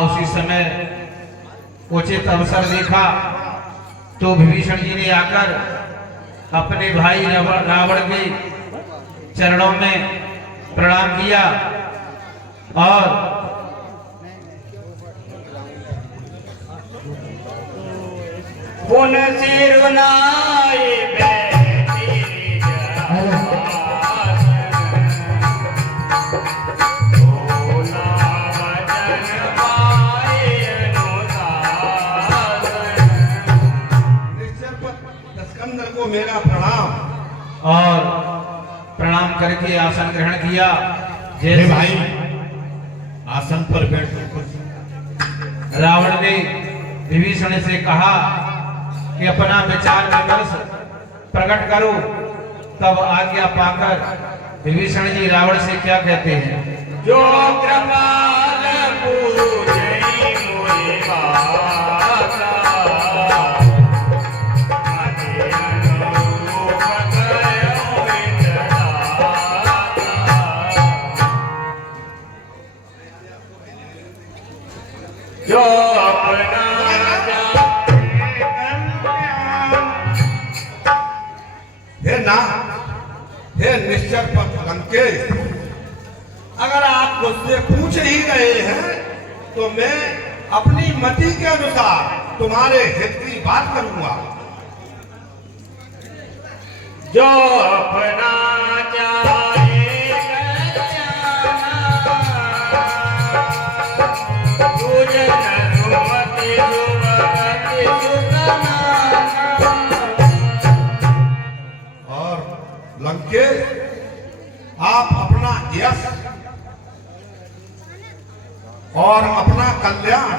उसी समय उचित अवसर देखा तो विभीषण जी ने आकर अपने भाई रावण के चरणों में प्रणाम किया और पुन सिरुनाए को मेरा प्रणाम। और प्रणाम करके आसन ग्रहण किया। जैसे भाई आसन पर बैठ। रावण ने विभीषण से कहा कि अपना विचार विमर्श प्रकट करो। तब आज्ञा पाकर विभीषण जी रावण से क्या कहते हैं? जो कृपाल पूजई मोरे बासा जो अपना हे निश्चर पर लंकेश, अगर आप मुझसे पूछ ही रहे हैं तो मैं अपनी मति के अनुसार तुम्हारे हित की बात करूंगा। जो अपना और लंकेश, आप अपना यश और अपना कल्याण,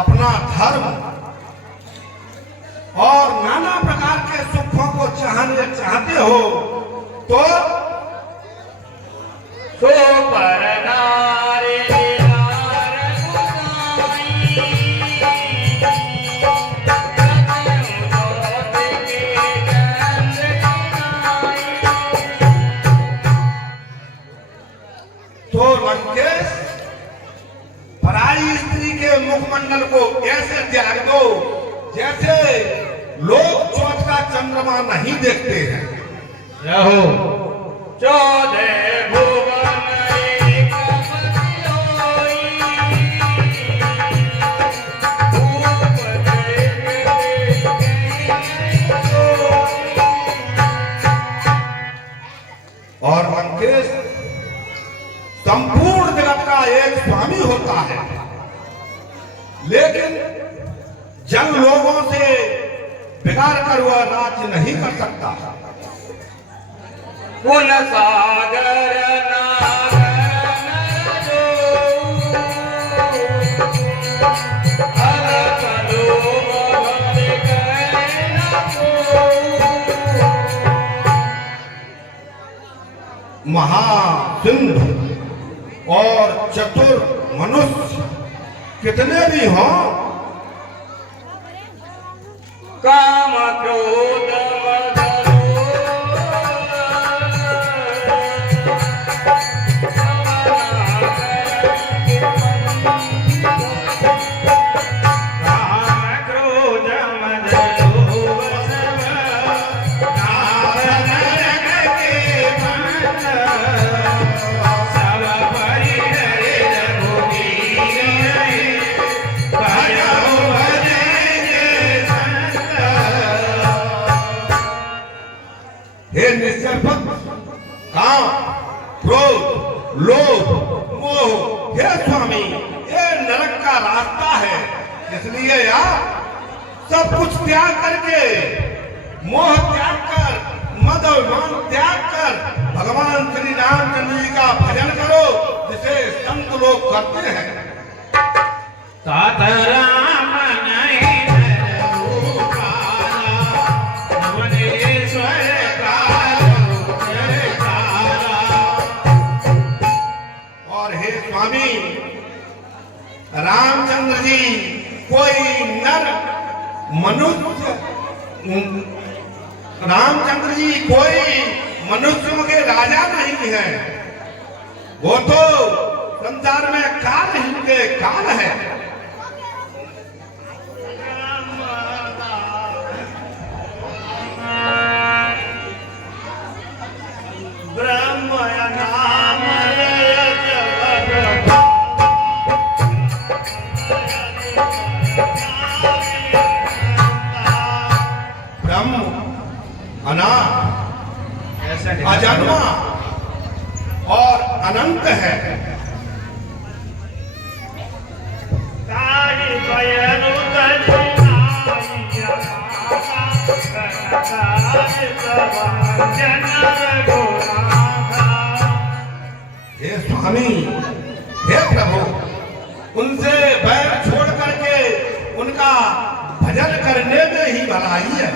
अपना धर्म और नाना प्रकार के सुखों को चाहते हो तो सो पर नारे तो लंकेश, पराई स्त्री के मुखमंडल को ऐसे त्याग दो जैसे लोग चौथ का चंद्रमा नहीं देखते हैं। रहो 14 भुवन एक पति होई, भूप और लंकेश, संपूर्ण जगत का एक स्वामी होता है, लेकिन जन लोगों से बिगाड़ कर वह राज्य नहीं कर सकता। पुन सागर नागर नर हर कलो भवति कहे न महासिंधु और चतुर मनुष्य कितने भी हों, काम क्रोध काम, क्रोध, लोभ, मोह, हे स्वामी, ये नरक का रास्ता है। इसलिए आप सब कुछ त्याग करके, मोह त्याग कर, मद और मान त्याग कर भगवान श्री रामचंद्र जी का भजन करो, जिसे संत लोग करते हैं। तात राम नहीं स्वामी रामचंद्र जी कोई नर मनुष्य, रामचंद्र जी कोई मनुष्यों के राजा नहीं है, वो तो संसार में काल ही के काल है। ब्रह्म नाम ब्रह्म अनाथ ऐसा नहीं। अजन्मा और अनंत है। हे स्वामी, हे प्रभु, उनसे बैर छोड़ करके उनका भजन करने में ही भलाई है।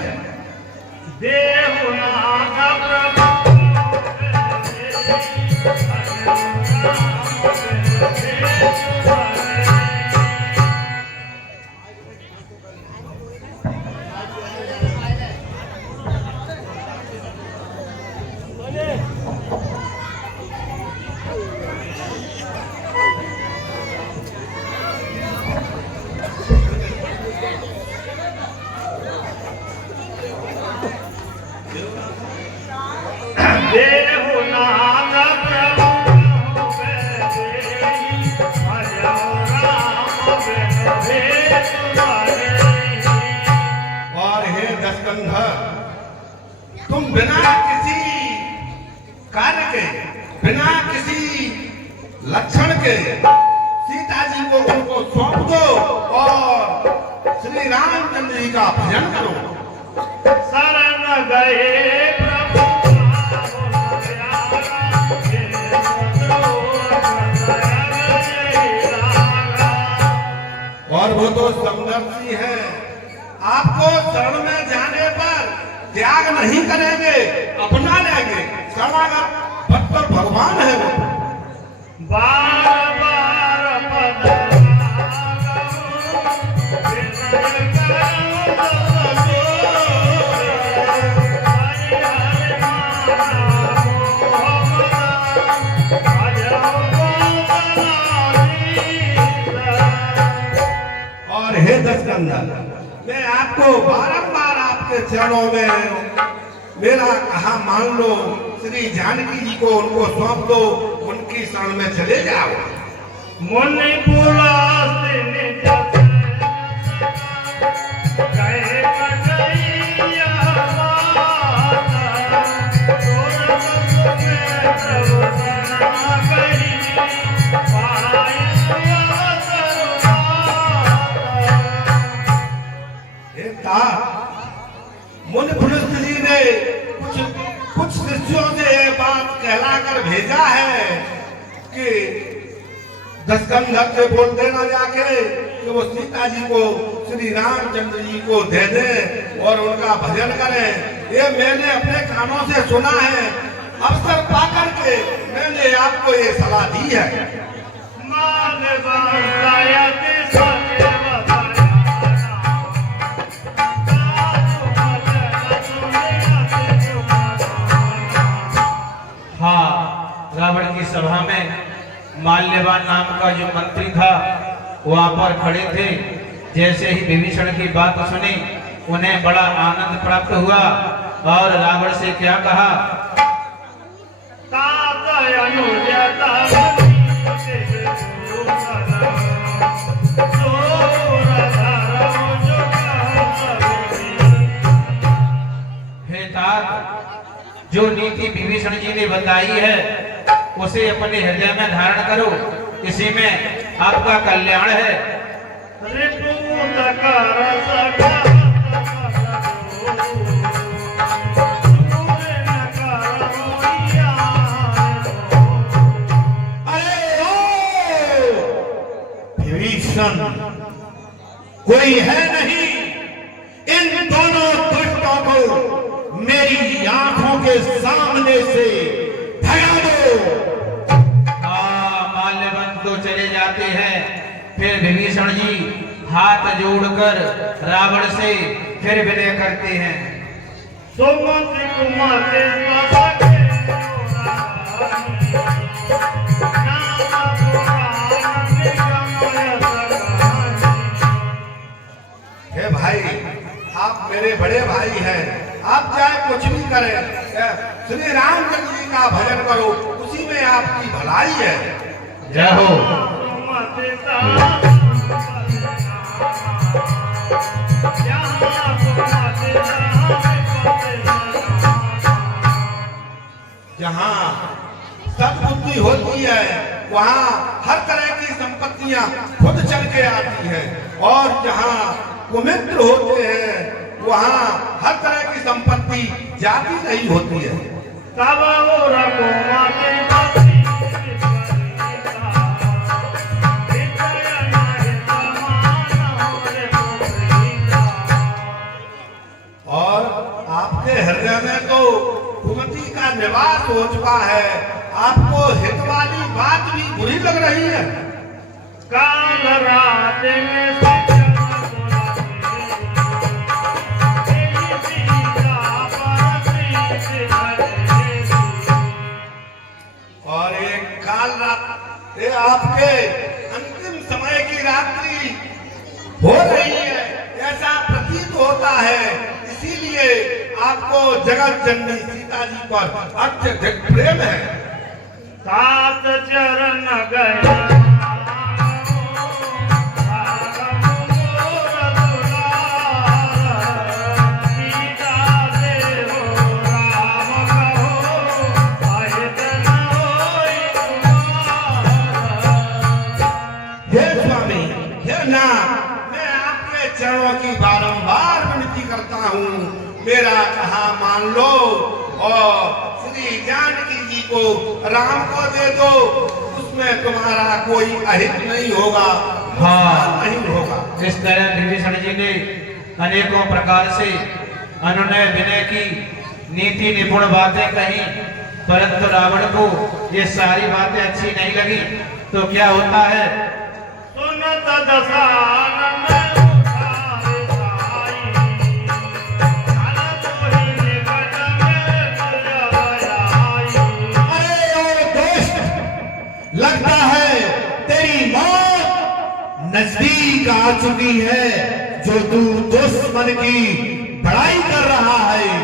और हे दशकंधर, तुम बिना किसी कार्य के, बिना किसी लक्षण के सीता जी को उनको सौंप दो और श्री रामचंद्र जी का भजन करो। शरण गए प्रभु और वो तो समदर्शी है, आपको शरण में जाने पर त्याग नहीं करेंगे, अपना लेंगे। शरणागत भक्त और भगवान है वो। बार बार और हे दशकंधर, मैं आपको बारंबार आपके चरणों में मेरा कहा मान लो, श्री जानकी जी को उनको सौंप दो, उनकी शरण में चले जाओ। मुनि पुलास मुनि पुलिस जी ने कुछ शिष्यों से ये बात कहलाकर भेजा है कि दशकंधर से बोल देना जाके कि वो सीता जी को श्री रामचंद्र जी को दे दें और उनका भजन करें। ये मैंने अपने कानों से सुना है, अवसर पाकर के मैंने आपको ये सलाह दी है। हाँ, रावण की सभा में माल्यवान नाम का जो मंत्री था वहां पर खड़े थे। जैसे ही विभीषण की बात सुनी, उन्हें बड़ा आनंद प्राप्त हुआ और रावण से क्या कहा, हे तात, जो नीति विभीषण जी ने बताई है उसे अपने हृदय में धारण करो, इसी में आपका कल्याण है। विभीषण, कोई है नहीं, इन दोनों दुष्टों को मेरी आंखों के सामने से भगा दो। माल्यवान तो चले जाते हैं, फिर विभीषण जी हाथ जोड़कर रावण से फिर विनय करते हैं। सोमंती कुमार नाम मेरे बड़े भाई हैं। आप चाहे कुछ भी करें, श्री रामचंद्र जी का भजन करो, उसी में आपकी भलाई है। जय हो। जहाँ सद्बुद्धि होती है वहाँ हर तरह की संपत्तियां खुद चल के आती है, और जहाँ कुमित्र होते हैं वहाँ हर तरह की संपत्ति जाती नहीं होती है। तब और आपके हृदय में तो कुमति का निवास हो चुका है, आपको हित वाली बात भी बुरी लग रही है। काल रात में और एक काल रात ये आपके अंतिम समय की रात्रि हो रही है, ऐसा प्रतीत होता है। इसीलिए आपको जगत जननी सीता जी पर अत्यधिक प्रेम है। सात चरण गया चरणों की बारंबार विनती करता हूँ, मेरा कहा मान लो और श्री जानकी जी को राम को दे दो, उसमें तुम्हारा कोई अहित नहीं होगा। हाँ, नहीं होगा। इस तरह विभीषण जी ने अनेकों प्रकार से अनुनय विनय की नीति निपुण बातें कही, परंतु रावण को ये सारी बातें अच्छी नहीं लगी। तो क्या होता है, सुनत दशानन लगता है तेरी मौत नजदीक आ चुकी है, जो तू दुश्मन की बड़ाई कर रहा है।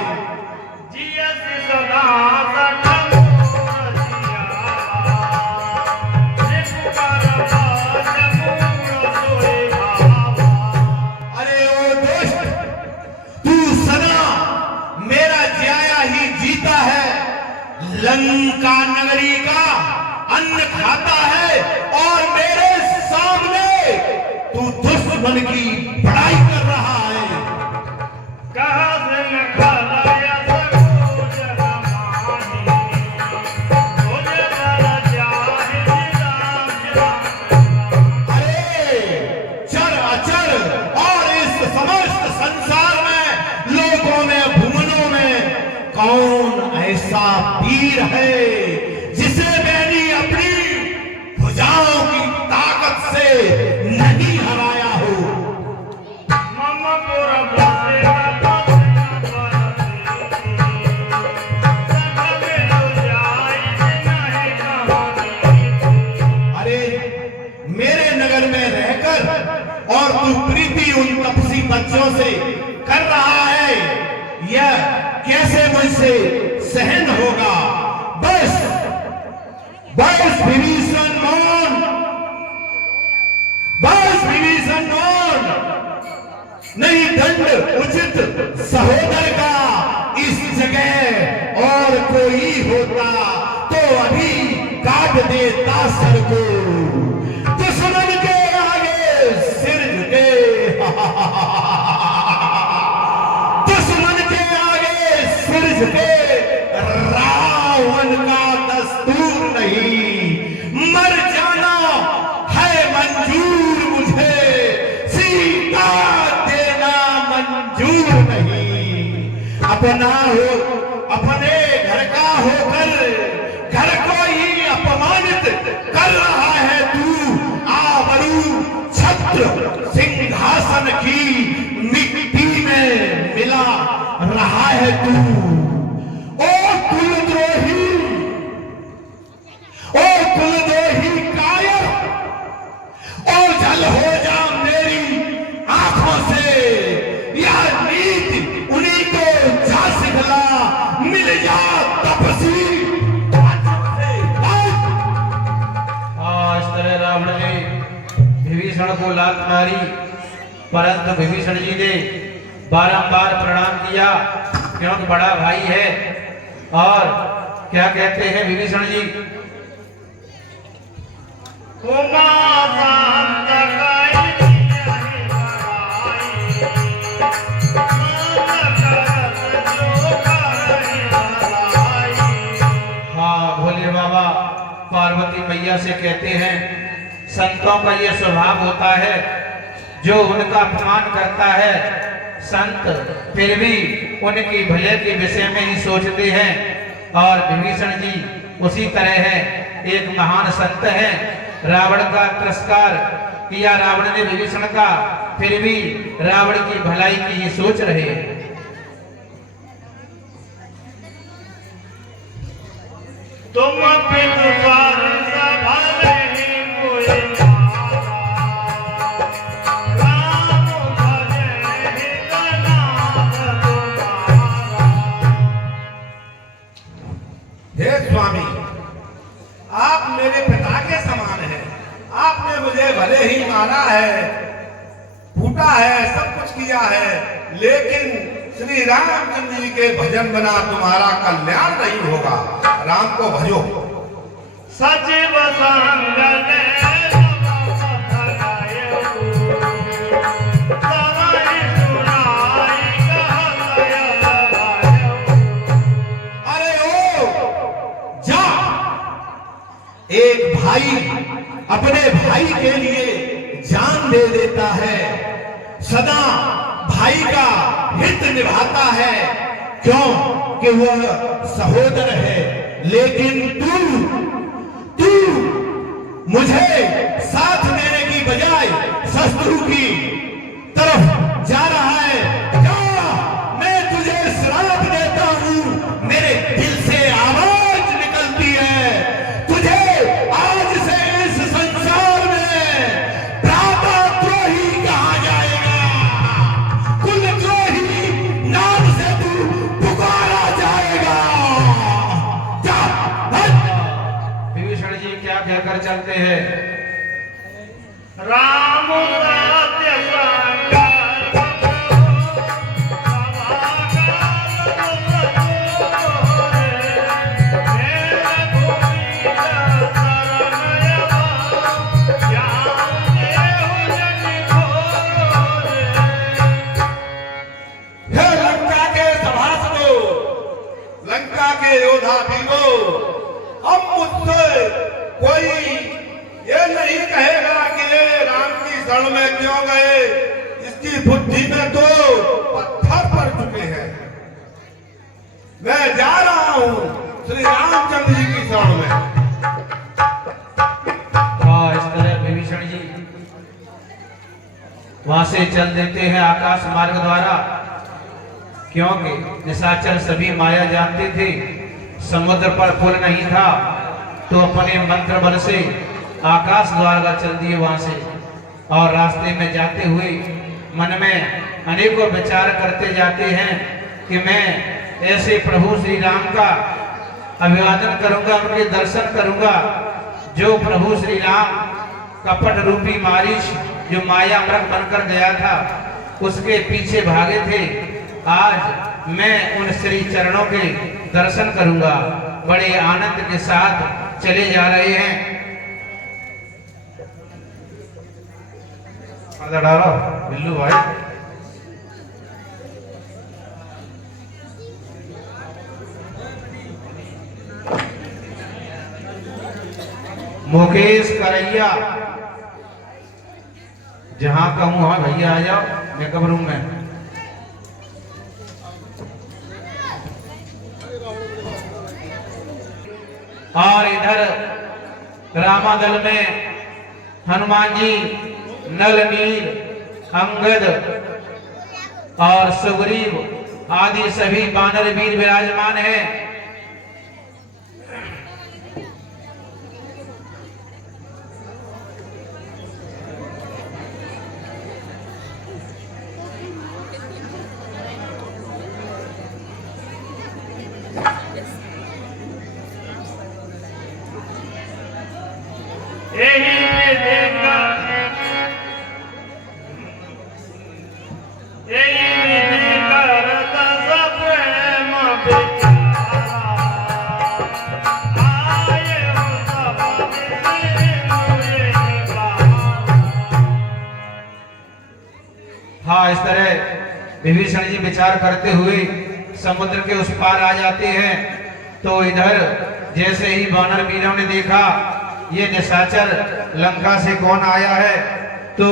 अरे ओ दुष्ट, तू सदा मेरा जिया ही जीता है, लंका नगरी का अन्न खाता है, और मेरे सामने तू दुश्मन की बड़ाई कर रहा है। अरे चर अचर और इस समस्त संसार में, लोगों में, भुवनों में कौन ऐसा वीर है जिसे मैंने अपनी भुजाओं की ताकत से नहीं हराया हो। अरे मेरे नगर में रहकर और तू प्रीति उन तपसी बच्चों से कर रहा है, यह कैसे मुझसे सहन होगा। बस विभीषण मौन, बस विभीषण मौन, नहीं दंड उचित सहोदर का इस जगह और कोई होता तो अभी काट देता सर को। दुश्मन के आगे सिर झुके, दुश्मन के आगे सिर झुके रावण का दस्तूर नहीं। मर जाना है मंजूर मुझे, सीता देना मंजूर नहीं। अपना हो, अपने घर का होकर घर को ही अपमानित कर रहा है तू। आबरू छत्र सिंहासन की मिट्टी में मिला रहा है तू। ओ कुलद्रोही, ओ कुलद्रोही कायर, ओ जल हो जा मेरी आंखों से। यह नीति विभीषण को लात मारी, परंतु विभीषण जी ने बारंबार प्रणाम किया क्योंकि बड़ा भाई है। और क्या कहते हैं विभीषण जी, हाँ भोले बाबा पार्वती मैया से कहते हैं संतों का ये स्वभाव होता है, जो उनका अपमान करता है संत फिर भी उनकी भले के विषय में ही सोचते हैं। और विभीषण जी उसी तरह है, एक महान संत है। रावण का तिरस्कार किया रावण ने विभीषण का, फिर भी रावण की भलाई की ही सोच रहे हैं। तुम हे स्वामी, आप मेरे पिता के समान हैं। आपने मुझे भले ही मारा है, फूटा है, सब कुछ किया है, लेकिन श्री रामचंद्र जी के भजन बना तुम्हारा कल्याण नहीं होगा। राम को भजो। सचिव संगने एक भाई अपने भाई के लिए जान दे देता है, सदा भाई का हित निभाता है, क्यों कि वह सहोदर है। लेकिन तू मुझे साथ देने की बजाय शत्रु की तरफ जा रहा है। क्या मैं तुझे श्राप देता हूं, मेरे दिल से आवाज निकलती है, तुझे आज से इस संसार में भ्राताद्रोही कहा जाएगा, कुलद्रोही नाम से तू पुकारा जाएगा। जा विभीषण जी क्या कहकर चलते हैं, राम सत्य हे लंका के सभासदों, लंका के योद्धा वीरों, अब मुझसे कोई ये नहीं कहेगा कि ये राम की शरण में क्यों गए, इसकी बुद्धि में तो पत्थर पड़ चुके हैं। मैं जा रहा हूं श्री रामचंद्र जी की शरण में। हाँ इस तरह विभीषण जी वहां से चल देते हैं आकाश मार्ग द्वारा, क्योंकि निशाचर सभी माया जानते थे। समुद्र पर पुल नहीं था तो अपने मंत्र बल से आकाश द्वार का चल दिए वहां से। और रास्ते में जाते हुए मन में अनेकों विचार करते जाते हैं कि मैं ऐसे प्रभु श्री राम का अभिवादन करूंगा, उनके दर्शन करूंगा, जो प्रभु श्री राम कपट रूपी मारीच जो माया मृग बनकर गया था उसके पीछे भागे थे। आज मैं उन श्री चरणों के दर्शन करूंगा। बड़े आनंद के साथ चले जा रहे हैं। डालो बिल्लू भाई, मुकेश करैया, जहां कहूं वहां भैया आ जाओ मेकअप रूम में। और इधर रामादल में हनुमान जी, नल नील, अंगद और सुग्रीव आदि सभी वानर वीर विराजमान हैं। यही देखा यही विधि करत सब प्रेम विचारा आए हो सब मुझे बहारा। हाँ, इस तरह विभीषण जी विचार करते हुए समुद्र के उस पार आ जाते हैं। तो इधर जैसे ही वानर वीरों ने देखा ये निशाचर लंका से कौन आया है, तो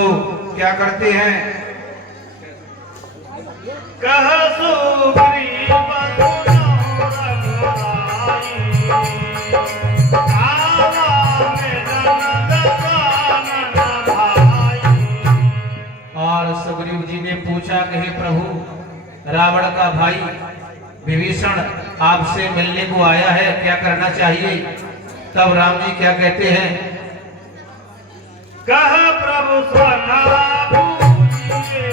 क्या करते हैं, कह सुग्रीव सुनो रघुराई आवा में जनक कानन भाई। और सुग्रीव जी ने पूछा कि हे प्रभु, रावण का भाई विभीषण आपसे मिलने को आया है, क्या करना चाहिए। तब राम जी क्या कहते हैं, कह प्रभु स्वना पूजिए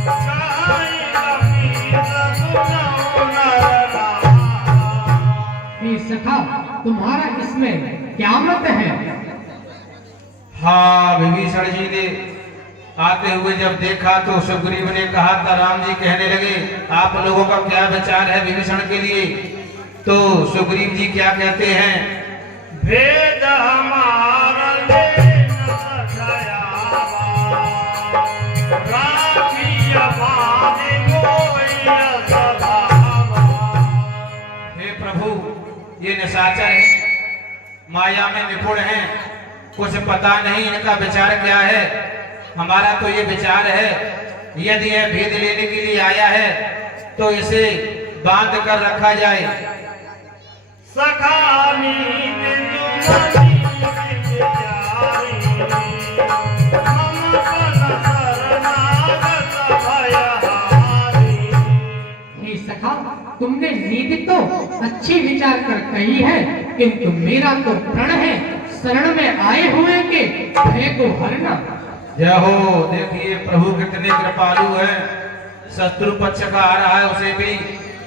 कहा कहीं कपीस सुनो नर नाहा। हे सखा, तुम्हारा इसमें क्या मत है। हाँ, विभीषण जी ने आते हुए जब देखा तो सुग्रीव ने कहा था, राम जी कहने लगे आप लोगों का क्या विचार है विभीषण के लिए। तो सुग्रीव जी क्या कहते हैं, भेद हमारा ले न सजावा राखी अपाने कोई सभावा। हे प्रभु, ये निशाचर है, माया में निपुण हैं, कुछ पता नहीं इनका विचार क्या है। हमारा तो ये विचार है, यदि यह भेद लेने के लिए आया है तो इसे बांध कर रखा जाए। सखानी तुम्हारी विचारी हम पन शरणागत भयहारी। हे सखा, तुमने नीति तो अच्छी विचार कर कही है, किंतु मेरा तो प्रण है शरण में आए हुए के भय को हरना। जय हो, देखिए प्रभु कितने कृपालु हैं, शत्रु पक्ष का आ रहा है उसे भी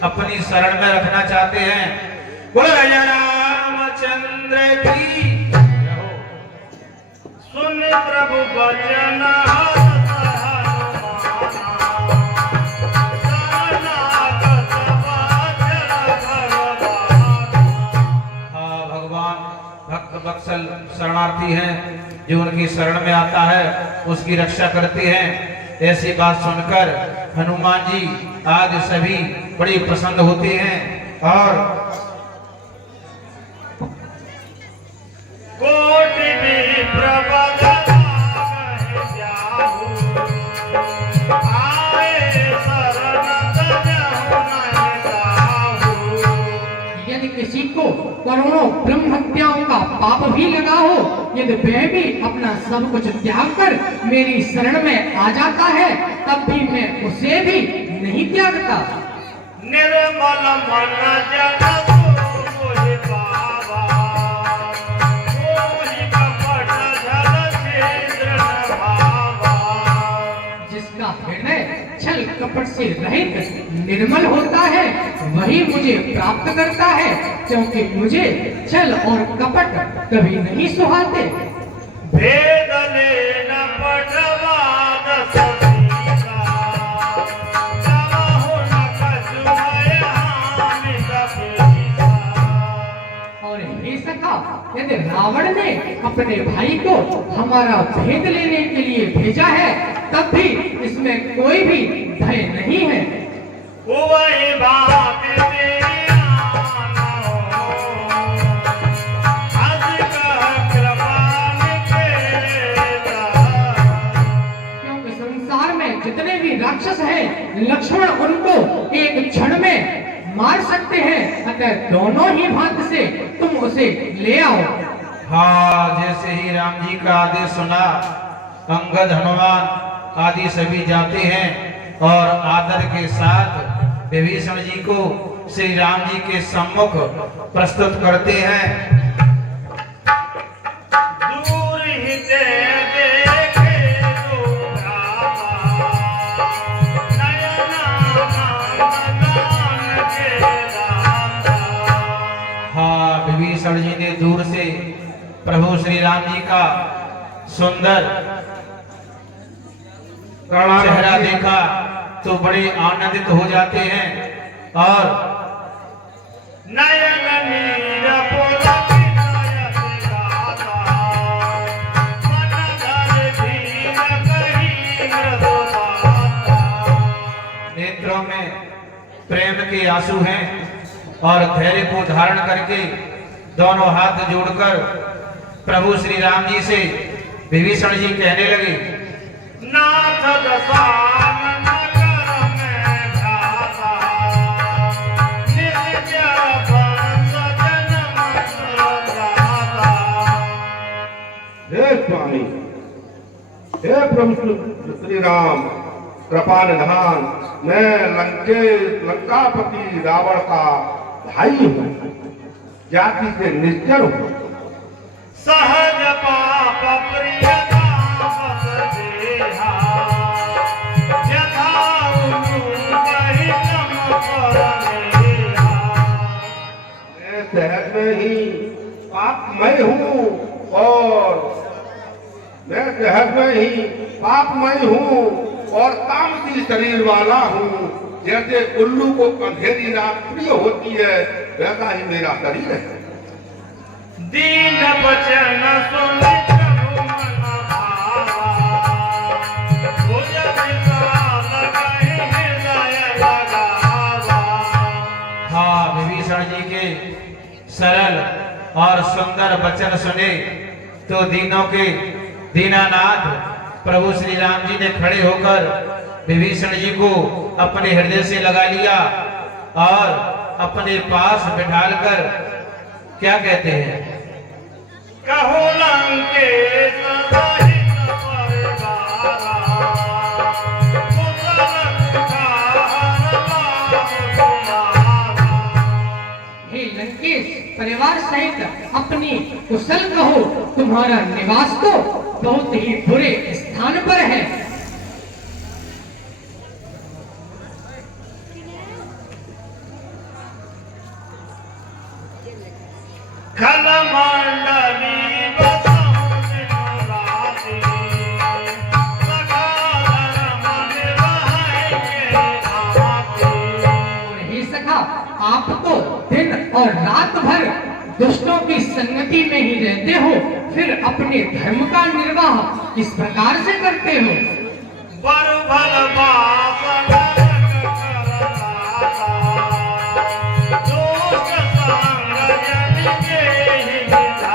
अपनी शरण में रखना चाहते हैं। बोलो राजा रामचंद्र की जय हो। सुन प्रभु वचन हर्ष हनुमाना शरणागत वत्सल भगवाना। हाँ, भगवान भक्त वत्सल शरणार्थी हैं, जो उनकी शरण में आता है उसकी रक्षा करते हैं। ऐसी बात सुनकर हनुमान जी आदि सभी बड़ी प्रसन्न होते हैं। और कोटि विप्र बदलागहि जाहु आए शरण तजहु नहीं जाहु। यदि किसी को करोड़ों ब्रह्म हत्याओं का पाप भी लगा हो, यदि वह भी अपना सब कुछ त्याग कर मेरी शरण में आ जाता है, तब भी मैं उसे भी नहीं त्यागता। निर्मल मन जन मोहि पावा मोहि कपट छल छिद्र न भावा। जिसका हृदय छल कपट से रहित निर्मल होता है वही मुझे प्राप्त करता है, क्योंकि मुझे छल और कपट कभी नहीं सुहाते। भेद लेना पटवाद सतीसा जाहु न कछु भय हानि सपीसा। और हे सखा, यदि रावण ने अपने भाई को हमारा भेद लेने के लिए भेजा है, तब भी इसमें कोई भी भय नहीं है। वही बात तेरी आना हो हंस कह कृपा निकेता। क्योंकि संसार में जितने भी राक्षस हैं, लक्ष्मण उनको एक क्षण में मार सकते हैं, अतः दोनों ही भांति से तुम उसे ले आओ। हाँ, जैसे ही राम जी का आदेश सुना, अंगद हनुमान आदि सभी जाते हैं और आदर के साथ विभीषण जी को श्री राम जी के सम्मुख प्रस्तुत करते हैं। दूर ही ते देखे दो भ्राता नयना नंदन के दाता। हाँ, विभीषण जी ने दूर से प्रभु श्री राम जी का सुंदर चेहरा देखा तो बड़े आनंदित हो जाते हैं और नयन नीर पुलकित यश गाता, मन धर धीर कही मृदु बाता। नेत्रों में प्रेम के आंसू हैं और धैर्य को धारण करके दोनों हाथ जोड़कर प्रभु श्री राम जी से विभीषण जी कहने लगे, नाथ दशानन कर में ध्याता, निश्चर वंश जन्म जाता। हे स्वामी, हे प्रभु श्री राम, कृपा निधान, मैं लंकापति रावण का भाई हूँ, जाति से निश्चर हूँ। सहज पाप प्रियता बस देहा, यथा उन्मुख हितम परमेहा। मैं सहज में ही पापमय हूँ और मैं सहज में ही पापमय हूँ और तामसी शरीर वाला हूँ। जैसे उल्लू को अंधेरी रात प्रिय होती है, वैसा ही मेरा शरीर है। दीन वचन सुनि प्रभु मन भावा, भुज विशाल कहि हृदय लगावा। हाँ, विभीषण जी के सरल और सुंदर वचन सुने तो दीनों के दीनानाथ प्रभु श्री राम जी ने खड़े होकर विभीषण जी को अपने हृदय से लगा लिया और अपने पास बिठालकर क्या कहते हैं, कहो लंकेश सहित परिवारा, कुशल कुठार लाभ तुम्हारा। हे लंकेश परिवार सहित अपनी कुशल कहो, तुम्हारा निवास तो बहुत ही बुरे स्थान पर है। खल मंडली बसहु सिनु राति, सखाधर मन रहै के भांति। और हे सखा, आप तो दिन और रात भर दुष्टों की संगति में ही रहते हो, फिर अपने धर्म का निर्वाह किस प्रकार से करते हो? बर भल बास नरक करलाता, दोष संग जन जेहि विधाता।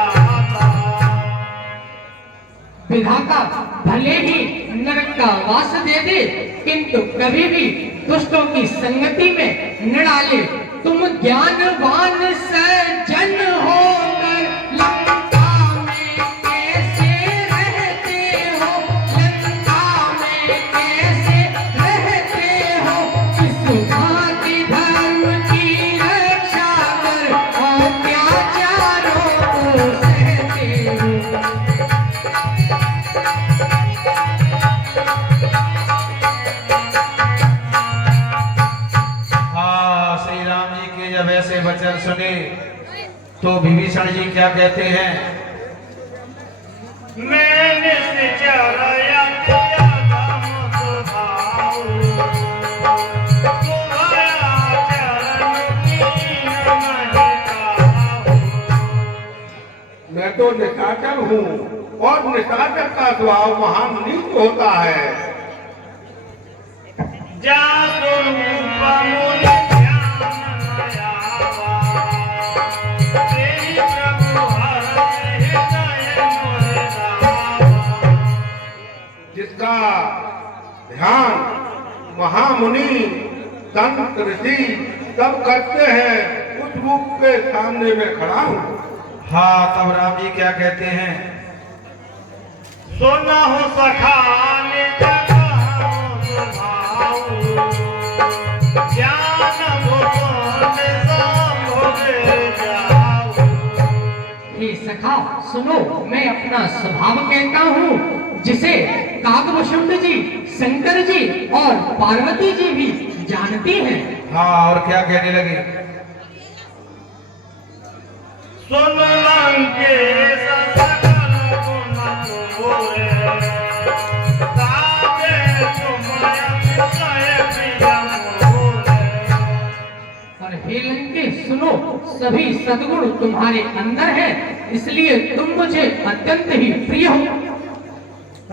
विधाता भले ही नरक का वास दे दे, किंतु कभी भी दुष्टों की संगति में न डाले। तुम ज्ञानवान सज्जन होकर लंका में कैसे रहते हो, लंका में कैसे रहते हो, किस भांति धर्म की रक्षा कर अत्याचारों को सहते हो। हाँ, श्री राम जी के जब ऐसे वचन सुने तो विभीषण जी क्या कहते हैं, मैं निश्चर यज्ञ धम सुभाऊ, तुम्हारा चरण कीन नहीं काहू। मैं तो निशाचर हूँ और निशाचर का स्वभाव महान नीच होता है। जासु रूप मुनि ध्यान न आवा, तेहि प्रभु हरहि हृदय मोहि गावा। जिसका ध्यान महामुनि संत ऋषि सब करते हैं, उस रूप के सामने में खड़ा हूँ। हाँ, तब राम जी क्या कहते हैं, सुनहु सखा निज कहु सुभाऊ, ज्ञान मुकुंद संभोगे जाऊ। हे सखा सुनो, मैं अपना स्वभाव कहता हूँ, जिसे काकभूषुंड जी, शंकर जी और पार्वती जी भी जानती हैं। हाँ, और क्या कहने लगे, सुन लंकेश सकल गुण तोरे, ताके और हे लंकेश सुनो, सभी सद्गुण तुम्हारे अंदर है, इसलिए तुम मुझे अत्यंत ही प्रिय हो।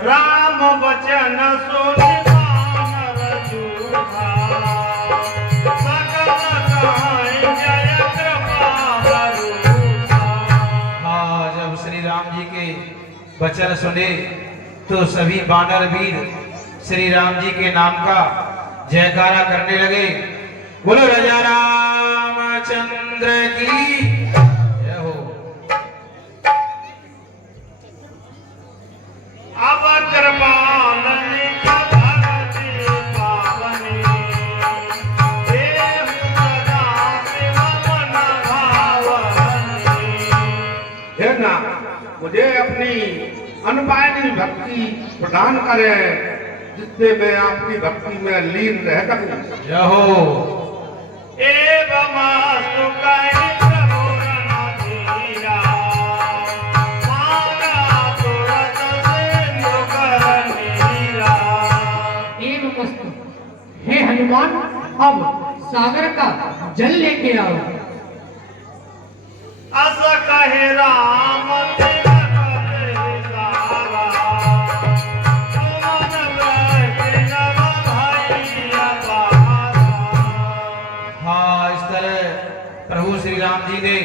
राम वचन सुनि वानर जूठा, सकल कहाई जय कृपा बरूठा। हाँ, जब श्री राम जी के वचन सुने तो सभी वानर वीर श्री राम जी के नाम का जयकारा करने लगे। बोलो राजा रामचंद्र की जय हो। अब कृपालनि भगति पावनी, देव सदा शिव मन भावनी। हे ना मुझे अपनी अनपायनी भक्ति प्रदान करे, जिससे मैं आपकी भक्ति में लीन रह सकूं। जय हो। एवमास्तु कहि प्रभु रणधीरा, मांगा तुरत सिंधु कर नीरा। एवमस्तु, हे हनुमान, अब सागर का जल लेके आओ। अस कहे राम तिलक सारा, सुमन बैठि नव भैया बहारा। हाँ, इस तरह प्रभु श्री राम जी ने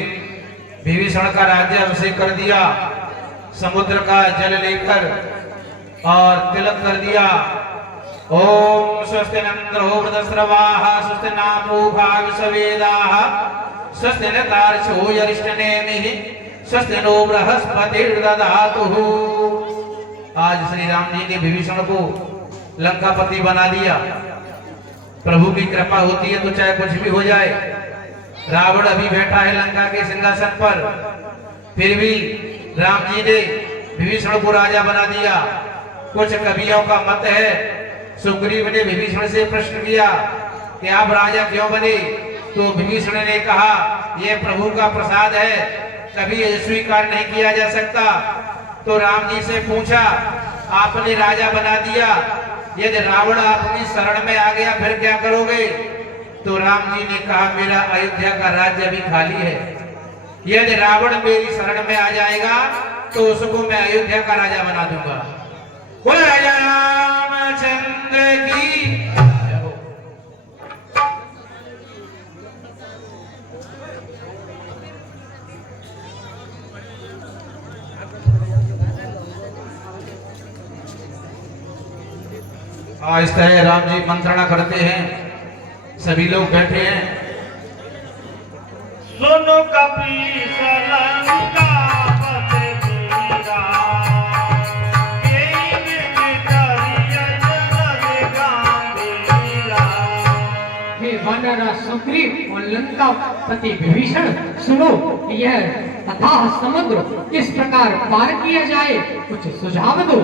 विभीषण का राज्याभिषेक कर दिया, समुद्र का जल लेकर और तिलक कर दिया। ओम स्वस्ति नंद्रो वृधस्रवाः, स्वस्ति नापूषा विश्ववेदाः, स्वस्ति नतार्क्ष्यो यरिष्ठनेमिः, स्वस्ति नो बृहस्पतिर्दधातु। आज श्री राम जी ने विभीषण को लंकापति बना दिया। प्रभु की कृपा होती है तो चाहे कुछ भी हो जाए। रावण अभी बैठा है लंका के सिंहासन पर, फिर भी राम जी ने विभीषण को राजा बना दिया। कुछ कवियों का मत है, सुग्रीव ने विभीषण से प्रश्न किया कि आप राजा क्यों बने, तो विभीषण ने कहा यह प्रभु का प्रसाद है, कभी स्वीकार नहीं किया जा सकता। तो राम जी से पूछा आपने राजा बना दिया, यदि रावण आपकी शरण में आ गया फिर क्या करोगे? तो राम जी ने कहा मेरा अयोध्या का राज्य अभी खाली है, यदि रावण मेरी शरण में आ जाएगा तो उसको मैं अयोध्या का राजा बना दूंगा। बोलो राजा रामचंद्र की जय हो। इस तरह राम जी मंत्रणा करते हैं, सभी लोग बैठे हैं। सुनो कपीस लंकापति वीरा, यही विचितरिय जलधि गंभीरा। हे वानर सुग्रीव और लंकापति विभीषण, सुनो, यह अथाह समुद्र किस प्रकार पार किया जाए, कुछ सुझाव दो।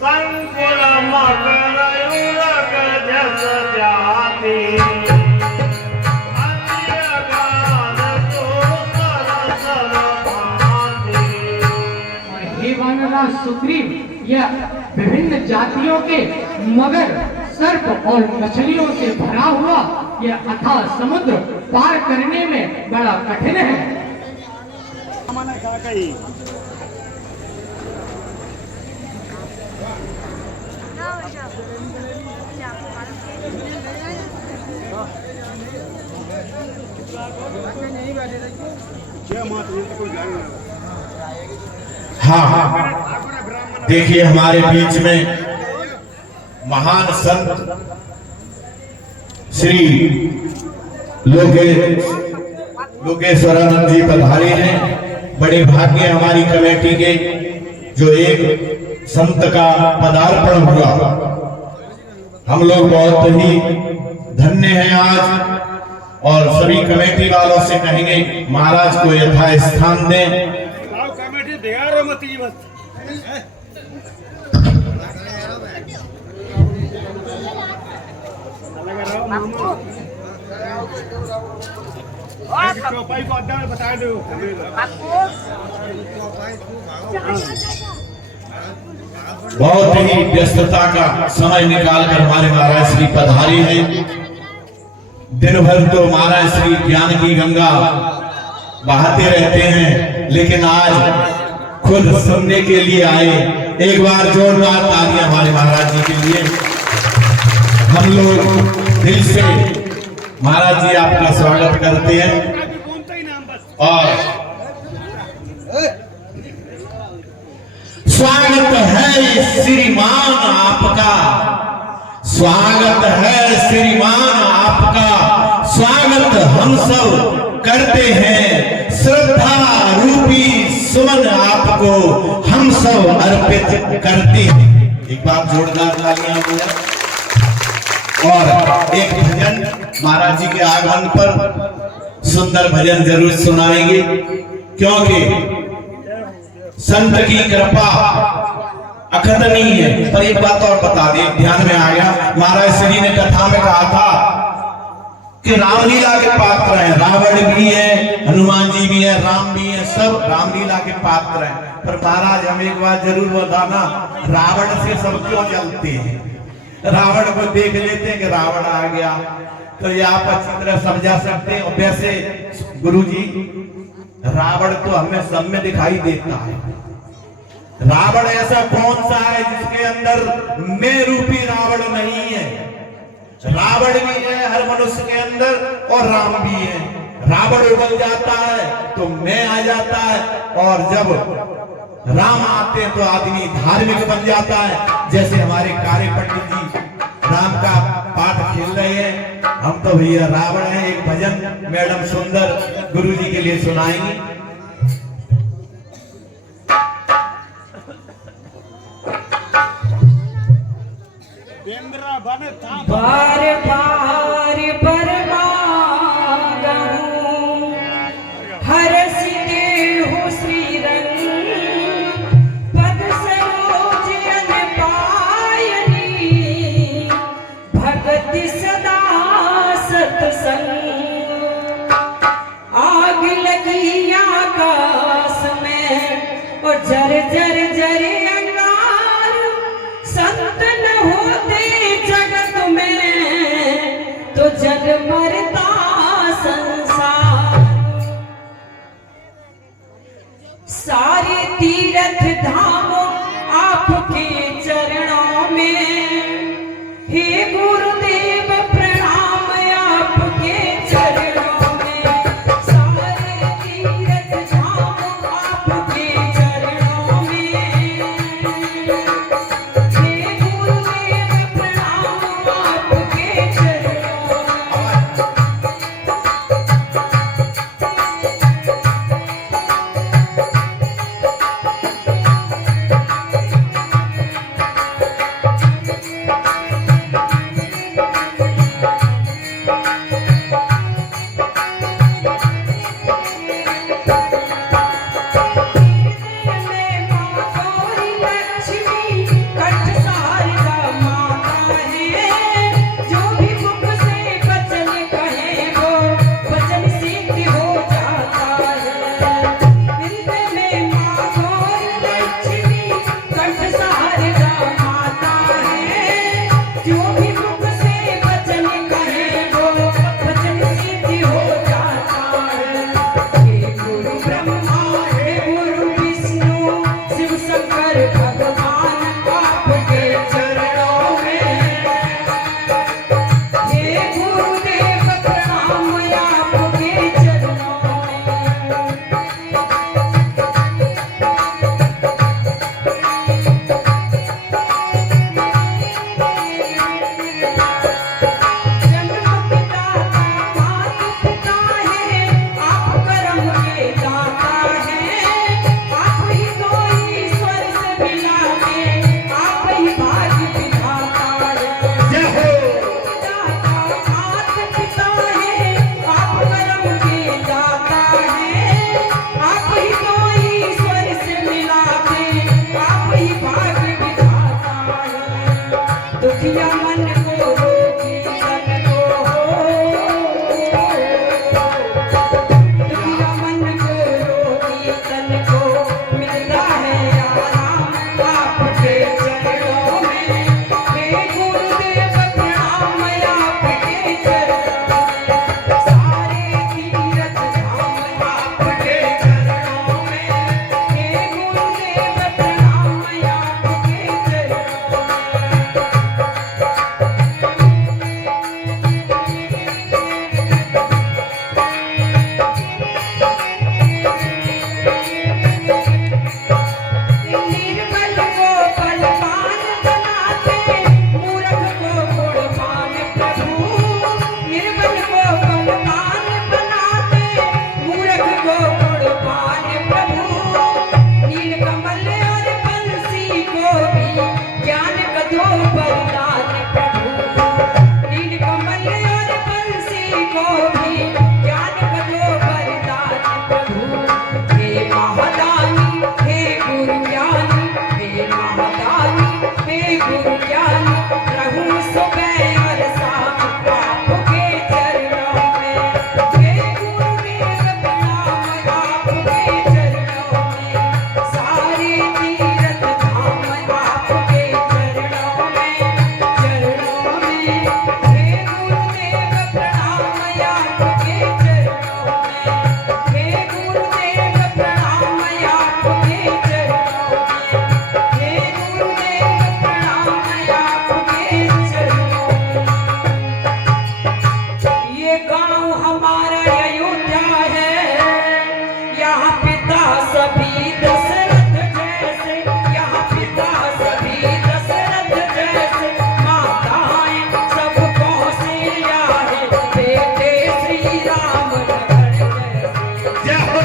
संकुल मकर युरग जस जाति, अन्य गान तुर सरस भांति। और हे वानरा सुग्रीव, यह विभिन्न जातियों के मगर सर्प और मछलियों से भरा हुआ यह अथाह समुद्र पार करने में बड़ा कठिन है। हाँ, देखिए हमारे बीच में महान संत श्री लोकेश्वरानंद जी पधारे हैं। बड़े भाग्य हमारी कमेटी के जो एक संत का पदार्पण हुआ, हम लोग बहुत ही धन्य हैं आज। और सभी कमेटी वालों से कहेंगे महाराज को यथा स्थान दें। बता दो बहुत ही व्यस्तता का समय निकालकर हमारे महाराज श्री पधारे हैं। दिन भर तो महाराज श्री ज्ञान की गंगा बहाते रहते हैं, लेकिन आज खुद सुनने के लिए आए। एक बार जोरदार तालियां हमारे महाराज जी के लिए। हम लोग दिल से महाराज जी आपका स्वागत करते हैं। और स्वागत है श्रीमान आपका, स्वागत है श्रीमान आपका, स्वागत हम सब करते हैं। श्रद्धा रूपी सुमन आपको हम सब अर्पित करते हैं। एक बार जोरदार तालियां हो। और एक भजन महाराज जी के आगमन पर सुंदर भजन जरूर सुनाएंगे, क्योंकि संत की कृपा अखंडनीय है। पर एक बात और बता दे, ध्यान में आ गया, महाराज श्री ने कथा में कहा था कि रामलीला के पात्र हैं। रावण भी है, हनुमान जी भी है, राम भी है, सब रामलीला के पात्र हैं। पर महाराज हम एक बात जरूर बताना, रावण से सब क्यों जलते हैं? रावण को देख लेते हैं कि रावण आ गया, तो ये आप अच्छी तरह समझा सकते हैं। वैसे गुरुजी, रावण तो हमें सब में दिखाई देता है। रावण ऐसा कौन सा है जिसके अंदर मैं रूपी रावण नहीं है? रावण भी है हर मनुष्य के अंदर, और राम भी है। रावण उबल जाता है तो मैं आ जाता है, और जब राम आते हैं तो आदमी धार्मिक बन जाता है। जैसे हमारे कार्य पंडित जी राम का पाठ खेल रहे हैं, हम तो भैया रावण हैं। एक भजन मैडम सुंदर गुरु जी के लिए सुनाएंगी। बार बार बरमागहूं हरस देहु श्री रंग पद सरोज अन पायनी भगति सदा सत्संग। आग लगी आकाश में और जर जर जर अंगार, संत न होते जगत में तो जग मरता संसार। सारे तीर्थ धाम आपके चरणों में, हे गुरुदेव प्रणाम आपके चरणों में। सारे तीर्थ धाम आपके चरणों में, हे गुरुदेव प्रणाम आपके चरणों में। बरदान प्रभु नीलकमल और बंसी को भी ज्ञान का दो बरदान प्रभु हे महादानी हे गुरु ज्ञानी हे महादानी हे गुरु ज्ञानी रहूं सुबह और शाम आपके चरणों में हे गुरुदेव प्रणाम आपके चरणों में सारे तीर्थ धाम आपके चरणों में हे गुरुदेव प्रणाम आपके चरणों में हे गुरुदेव प्रणाम आपके चरणों में हे गुरुदेव प्रणाम आपके चरणों में। ये गांव हमारा अयोध्या है यहाँ पिता सभी दशरथ जैसे यहाँ पिता सभी दशरथ जैसे माताएं सब कौशल्या है बेटे श्री राम लखन जैसे जय हो।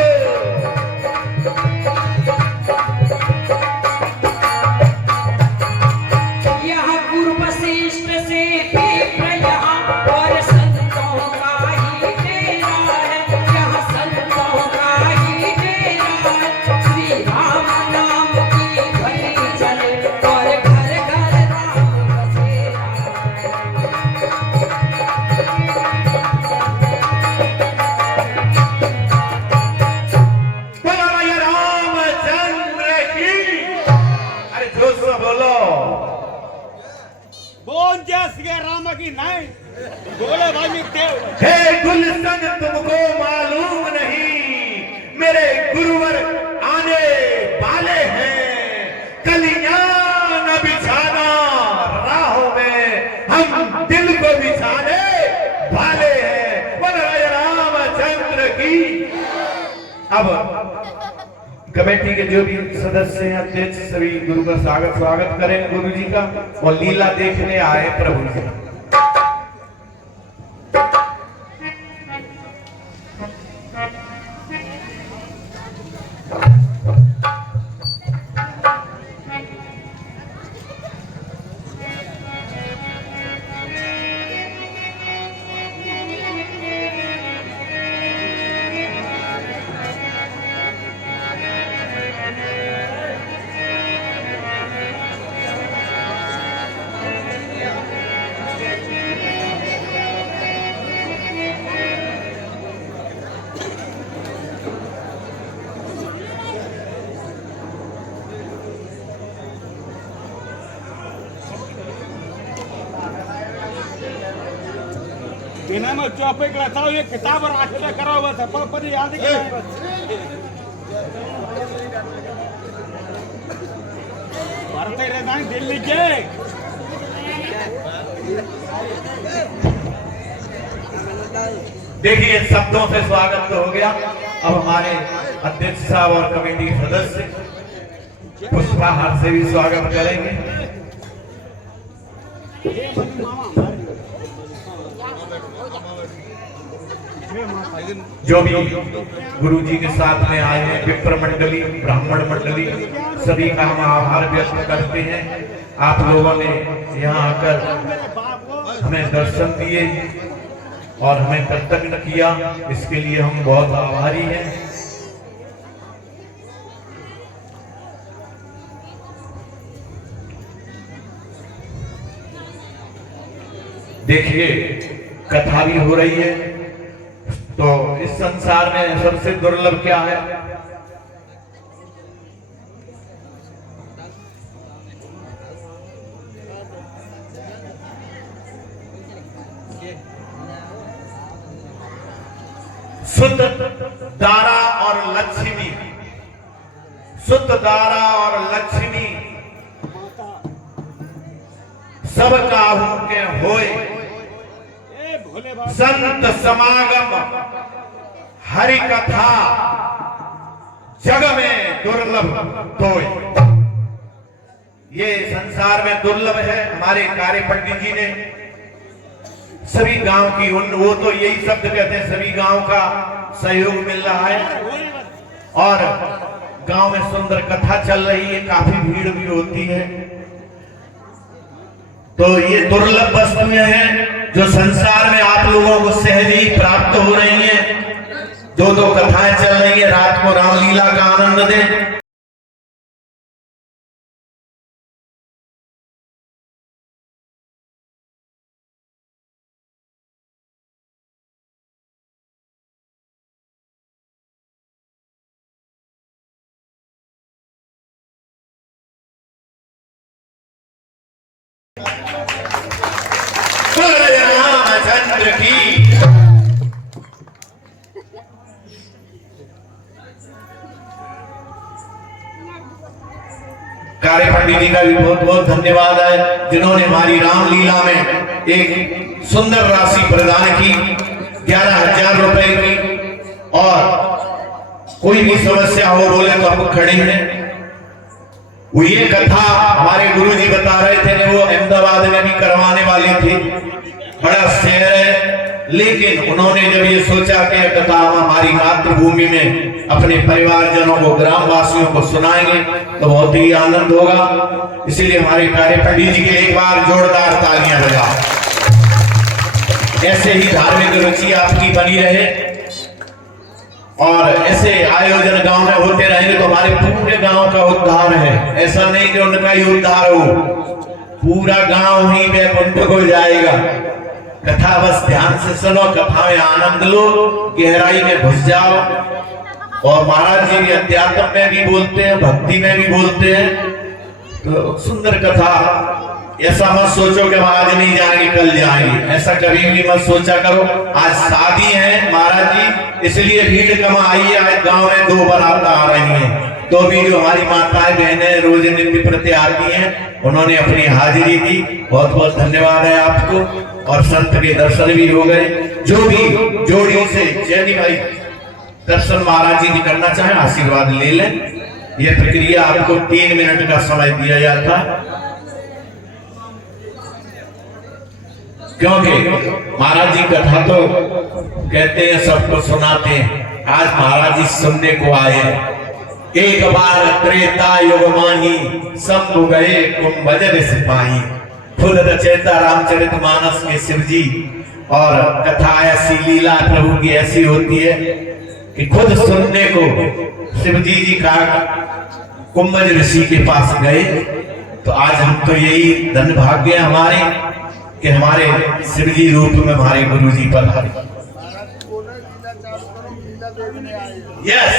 यहाँ गुरु वशिष्ठ से विप्र यहाँ और संतों का ही डेरा है यहाँ संतों का ही डेरा है श्री राम नाम की ध्वनि चले और घर घर राम बसेरा बोलो भैया रामचंद्र की। अरे जोश से बोलो। बोल जय श्री राम की नहीं बोले भाई मिलते हे गुलशन तुमको मालूम नहीं मेरे गुरुवर आने वाले हैं कलियां न बिछाना राहों में हम दिल को बिछाने वाले हैं। बोलो भैया रामचंद्र की। अब कमेटी के जो भी सदस्य हैं अध्यक्ष सभी गुरु का स्वागत करें गुरु जी का और लीला देखने आए प्रभु जी। बिना में चौपे के रहता ये किताब राख ले करा हुआ था पर याद ही नहीं बस पढ़ते रहता है दिल्ली के देखिए शब्दों से स्वागत तो हो गया। अब हमारे अध्यक्ष साहब और कमेटी के सदस्य पुष्पाहार से भी स्वागत करेंगे। जो भी गुरु जी के साथ में आए हैं विप्र मंडली ब्राह्मण मंडली सभी का हम आभार व्यक्त करते हैं। आप लोगों ने यहाँ आकर हमें दर्शन दिए और हमें कृतज्ञ किया, इसके लिए हम बहुत आभारी हैं। देखिए कथा भी हो रही है, तो इस संसार में सबसे दुर्लभ क्या है? शुद्ध दारा और लक्ष्मी, शुद्ध दारा और लक्ष्मी सब काहू के होए, संत समागम हरि कथा जग में दुर्लभ तोय। ये संसार में दुर्लभ है। हमारे कार्य पंडित जी ने सभी गांव की वो तो यही शब्द कहते हैं, सभी गांव का सहयोग मिल रहा है और गांव में सुंदर कथा चल रही है, काफी भीड़ भी होती है। तो ये दुर्लभ वस्तुएं हैं जो संसार में आप लोगों को सहज ही प्राप्त हो रही हैं। दो कथाएं चल रही है, रात को रामलीला का आनंद दें। रामचंद्र की कार्य पंडित जी का भी बहुत बहुत धन्यवाद है, जिन्होंने हमारी रामलीला में एक सुंदर राशि प्रदान की 11,000 रुपए की। और कोई भी समस्या हो बोले तो हम खड़े हैं। वो ये कथा हमारे गुरुजी बता रहे थे कि वो अहमदाबाद में भी करवाने वाले थे, बड़ा शहर है, लेकिन उन्होंने जब ये सोचा कि यह कथा हम हमारी मातृभूमि में अपने परिवारजनों को, ग्रामवासियों को सुनाएंगे तो बहुत ही आनंद होगा। इसीलिए हमारे कार्य पंडित जी के लिए एक बार जोरदार तालियां बजा। ऐसे ही धार्मिक रुचि आपकी बनी रहे और ऐसे आयोजन गांव में होते रहेंगे तो हमारे पूरे गांव का उद्धार है। ऐसा नहीं कि उनका ही उद्धार हो, पूरा गांव ही वैकुंठ हो जाएगा। कथा बस ध्यान से सुनो, कथा में आनंद लो, गहराई में घुस जाओ। और महाराज जी अध्यात्म में भी बोलते हैं, भक्ति में भी बोलते हैं, तो सुंदर कथा। ऐसा मत सोचो कि हम आज नहीं जाएंगे कल जाएंगे, ऐसा कभी भी मत सोचा करो। आज शादी है महाराज जी, इसलिए भीड़ कम आई है। आज गांव में 2 बारात आ रही हैं, तो भी जो हमारी माताएं बहनें रोज नित्य प्रति आती हैं, उन्होंने अपनी हाजिरी दी। बहुत बहुत धन्यवाद है आपको। और संत के दर्शन भी हो गए। जो भी जोड़ी से जैनी भाई दर्शन महाराज जी करना चाहे आशीर्वाद ले लें। यह प्रक्रिया आपको 3 मिनट का समय दिया जाता है, क्योंकि महाराज जी कथा तो कहते हैं सबको सुनाते हैं। आज महाराज जी सुनने को आए। एक बार त्रेता युग माही, सब गए कुंभजन सिपाही। खुद रचयिता रामचरितमानस के शिव जी। और कथा ऐसी, लीला प्रभु की ऐसी होती है कि खुद सुनने को शिव जी का कुंभज ऋषि के पास गए। तो आज हम तो यही धन भाग्य हमारे कि हमारे शिव जी रूप में हमारे गुरु जी पधारे। यस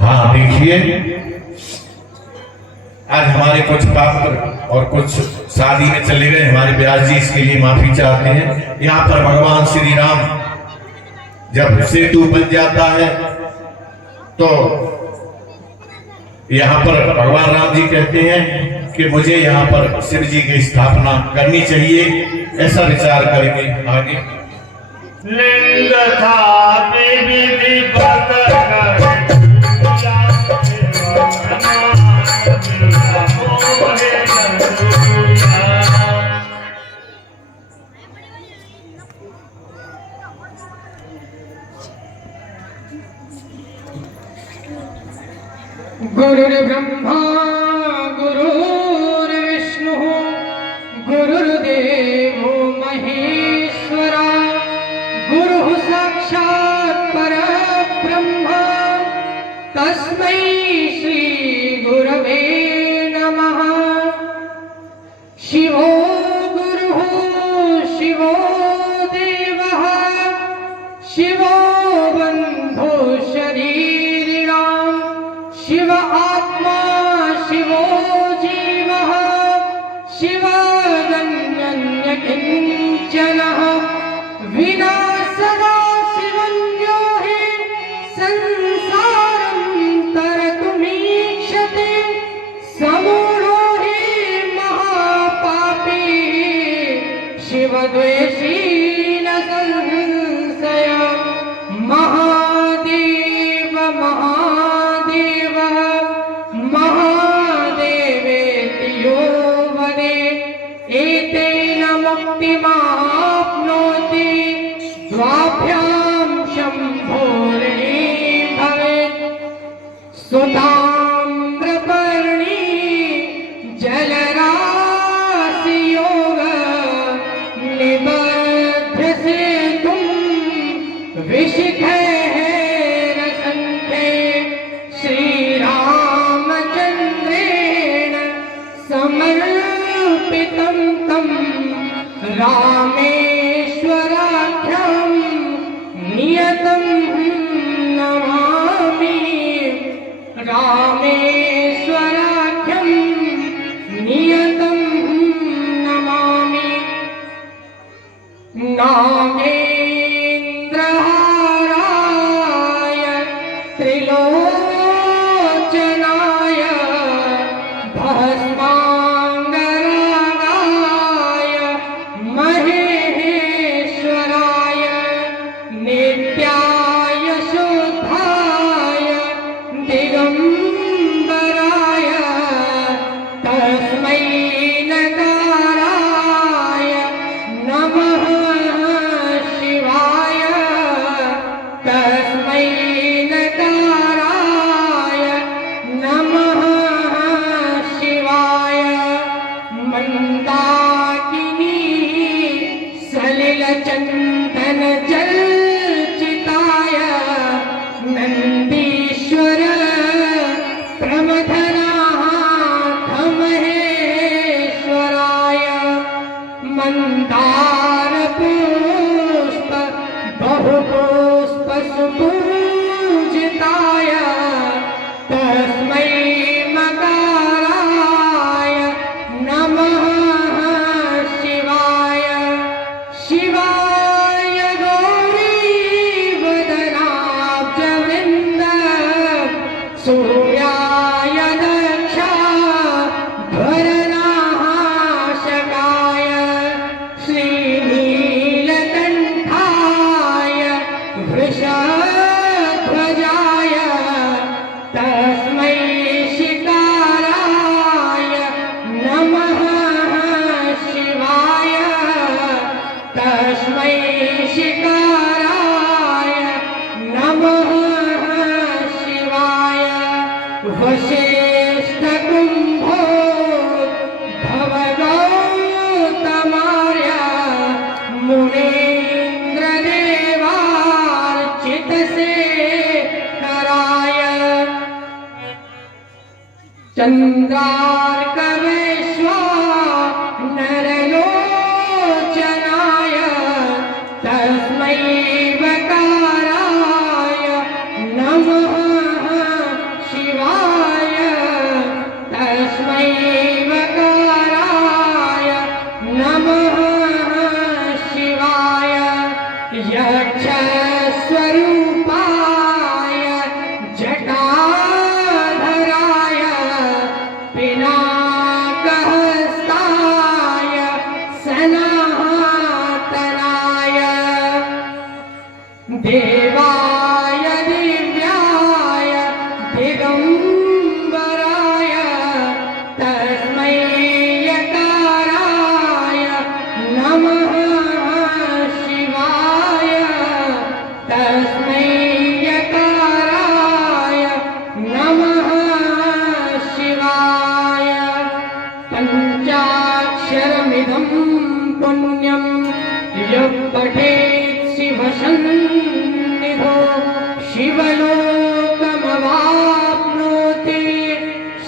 हाँ देखिए, आज हमारे कुछ पात्र और कुछ शादी में चले गए हमारे ब्यास जी, इसके लिए माफी चाहते हैं। यहाँ पर भगवान श्री राम जब सेतु बन जाता है तो यहाँ पर भगवान राम जी कहते हैं कि मुझे यहाँ पर शिव जी की स्थापना करनी चाहिए। ऐसा विचार करके आगे लिंग था विधि पकड़ गुरुर्ब्रह्मा गुरुर्विष्णु गुरुर्देवो महेश्वरा गुरुः साक्षात् परब्रह्म तस्मै श्री गुरवे नमः। शिवो गुरुः शिवो देवः शिवो बन्धो शरीरिणां शिव आत्मा शिवो जीवः शिवादन्यन्य किञ्चनः विना सदा शिवन्यो हि संसारं तरतुमीक्षते समूढो हि महापापी शिवद्वेषी न संशय। महादेव महादेव महादेवेति यो वदे एतेन मुक्तिमाप्नोति द्वाभ्यां शम्भोर्णी भवेत्। सुताम्रपर्णी जलराशियोग निबध्य सेतुं विशिखैरसङ्ख्ये श्रीरामचन्द्रेण समर्पितं तं रामेश्वराख्यं नियतं नमामि। रामेश्वराख्यं नियतं नमामि। नागेन्द्रहाराय त्रिलोचनाय भस्माङ्गरागाय महेश्वराय नित्याय शुद्धाय दिगम्बराय तस्मै नकाराय नमः शिवाय। तस्मै नकाराय नमः शिवाय। मन्दाकिनी सलिलचन्दन चर्चिताय नन्दीश्वर प्रमथनाथ महेश्वराय। मन्दारपुष्प बहुपुष्प सुपूजिताय तस्मै मकाराय नमः शिवाय। शिवाय गौरीवदनाब्जवृन्द सूर्याय दक्षाभरनाशकाय श्रीनीलकण्ठाय वृषध्वजाय तस्मै शिकाराय नमः शिवाय। तस्मै शिकाराय नमः शिवाय। वसिष्ठकुम्भो भवगौतमार्य मुनीन्द्रदेवार्चितशेखराय चन्द्रार्कवेश्वा नरलोचनाय तस्मै वकाराय नमः शिवाय तस्मै वकाराय नमः शिवाय यक्ष स्वरूपाय जटाधराय पिनाकहस्ताय सनातनाय देवाय दिव्याय दिगंबराय तस्मै यकाराय नमः शिवाय तस्मै यकाराय नमः शिवाय पंचाक्षरमिदं पुण्यं यः पठेत् शिवसन्निधौ शिवलोकमवाप्नोति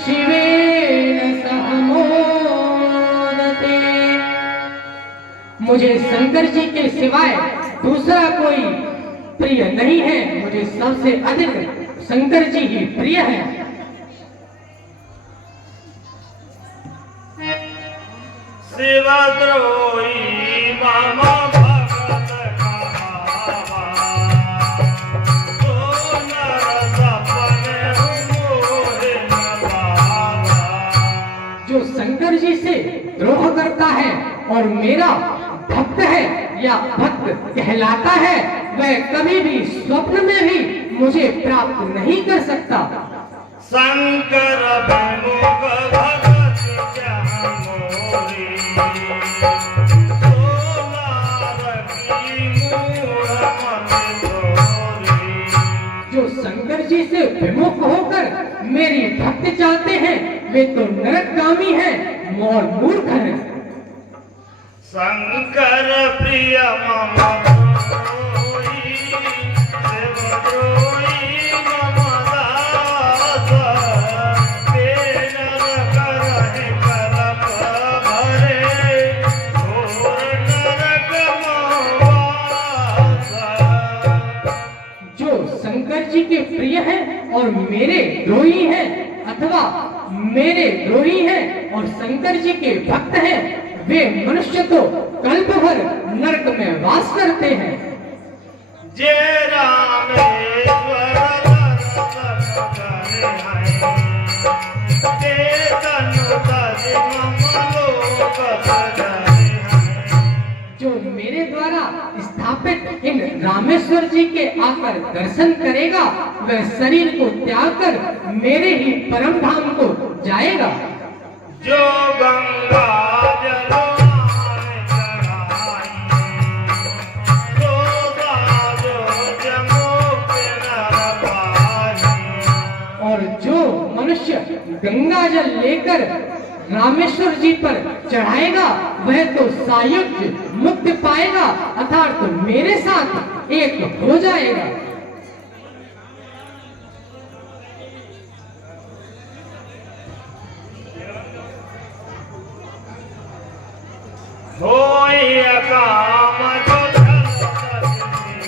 शिवेन सह मोदते। मुझे शंकर जी के सिवाय दूसरा कोई प्रिय नहीं है। मुझे सबसे अधिक शंकर जी ही प्रिय है। शिवद्रोही मम भगत कहावा, तो नर सपने मोहे न पावा। जो शंकर जी से द्रोह करता है और मेरा भक्त है या भक्त कहलाता है, वह कभी भी स्वप्न में भी मुझे प्राप्त नहीं कर सकता। शंकर विमुख भगत जहाँ मोरी, सोनार की मूढ़ मति तोरी। जो शंकर जी से विमुख होकर मेरी भक्ति चाहते हैं, वे तो नरकगामी हैं और मूर्ख हैं। शंकर प्रिय मम द्रोही, शिवद्रोही मम दास। ते नर करहि कलप भरे, घोर नरक महवास। जो शंकर जी के प्रिय हैं और मेरे द्रोही हैं, अथवा मेरे द्रोही हैं और शंकर जी के भक्त हैं, वे मनुष्य तो कल्प भर नरक में वास करते हैं। जे रामेश्वर दर्शन करे हैं, ते तनु तजि मम लोक सजाए हैं। जो मेरे द्वारा स्थापित इन रामेश्वर जी के आकर दर्शन करेगा, वह शरीर को त्याग कर मेरे ही परम धाम को जाएगा। जो गंगा जलवान चढ़ाई, सो साजो जमो के नर पाई। और जो मनुष्य गंगा जल लेकर रामेश्वर जी पर चढ़ाएगा, वह तो सायुज्य मुक्ति पाएगा, अर्थात मेरे साथ एक हो जाएगा। होय काम जो धन सजनी,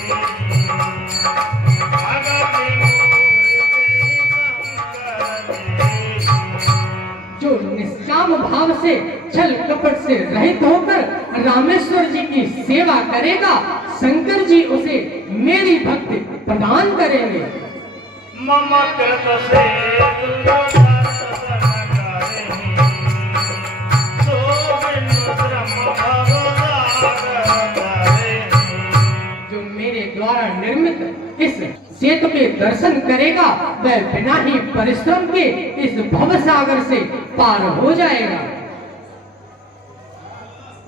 भगति मूर्ति शंकर देही। जो निष्काम भाव से छल कपट से रहित होकर रामेश्वर जी की सेवा करेगा, शंकर जी उसे मेरी भक्ति प्रदान करेंगे। मम कृत से दुर्दर्शन करहि, सो बिनु श्रम भवसागर तरहि। जो मेरे द्वारा निर्मित इस सेतु के दर्शन करेगा, वह बिना ही परिश्रम के इस भवसागर से पार हो जाएगा।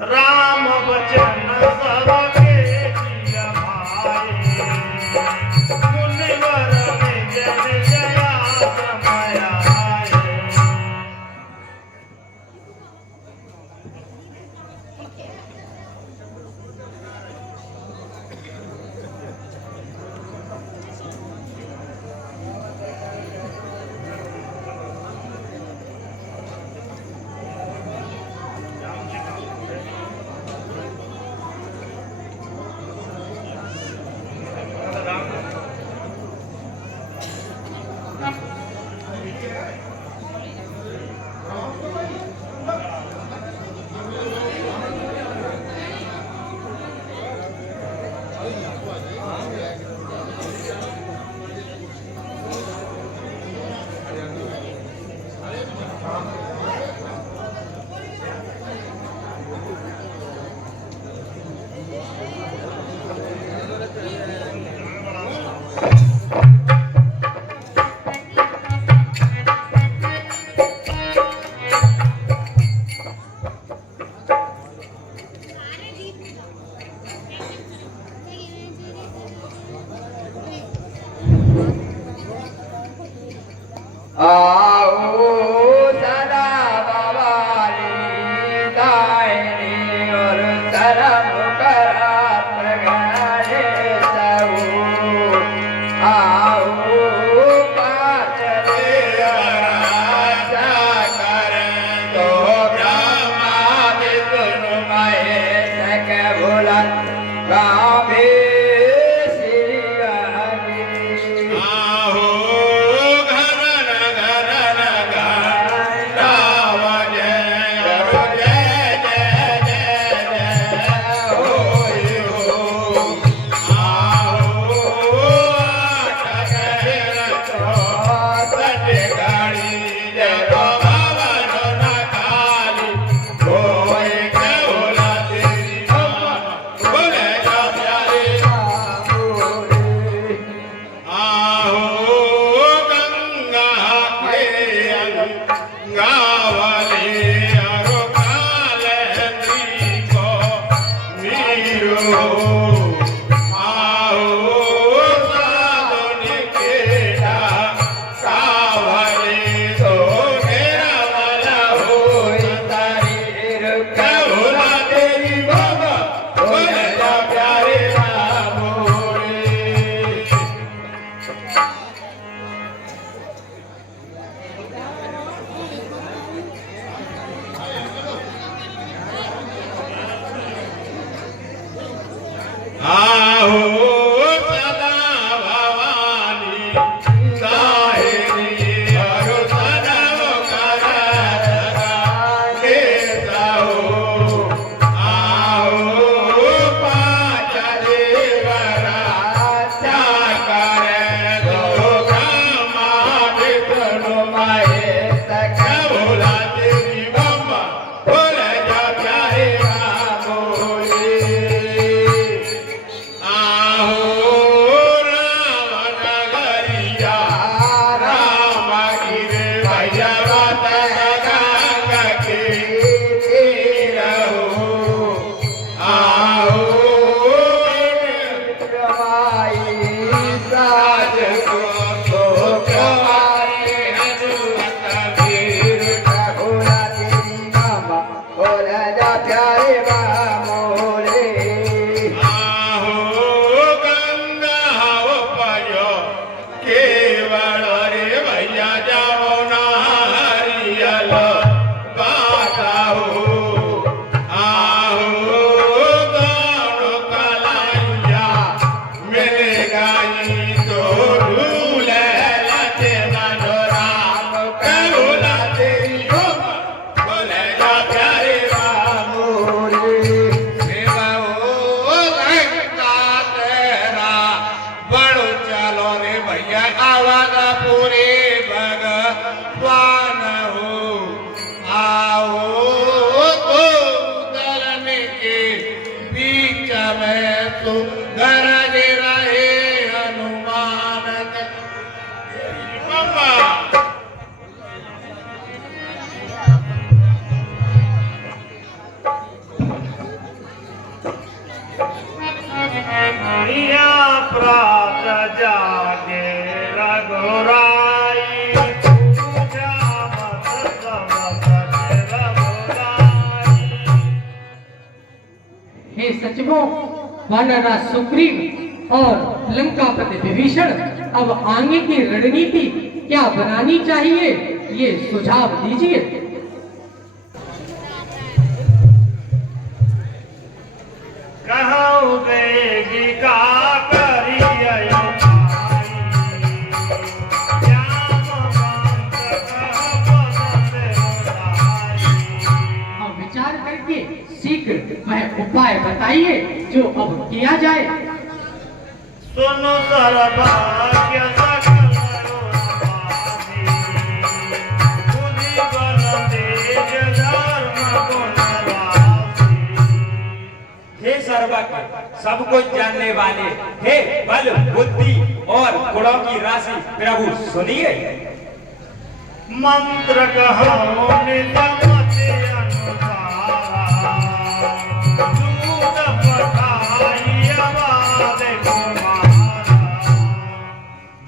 राम वचन सबके जिय भाई, मुनिवर निज निज आश्रम आए। हे सचिवों, वानरराज सुग्रीव और लंकापति विभीषण अब आगे की रणनीति क्या बनानी चाहिए, ये सुझाव दीजिए। कहूँ बेगी का करियो अब विचार करके शीघ्र वह उपाय बताइए जो अब किया जाए। सुनो सर्वभाग्य सकल रोमासी, बुद्धि बल तेज धर्म गुण राशि। हे सर्वज्ञ, सब कुछ जानने वाले, हे बल बुद्धि और गुणों की राशि प्रभु सुनिए। मंत्र कहो नितमति अनुसारा, दूध पठाई आवाज कुमारा।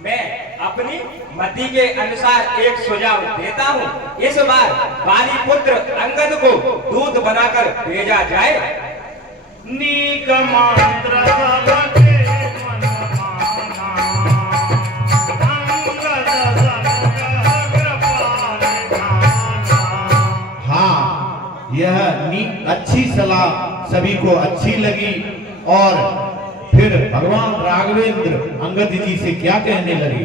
मैं अपनी मति के अनुसार एक सुझाव देता हूँ। इस बार बाली पुत्र अंगद को दूध बनाकर भेजा जाए। नीक मंत्र सबके मन माना, अंगद सबका कृपा निधाना। हाँ, यह अच्छी सलाह सभी को अच्छी लगी और फिर भगवान राघवेंद्र अंगद जी से क्या कहने लगे।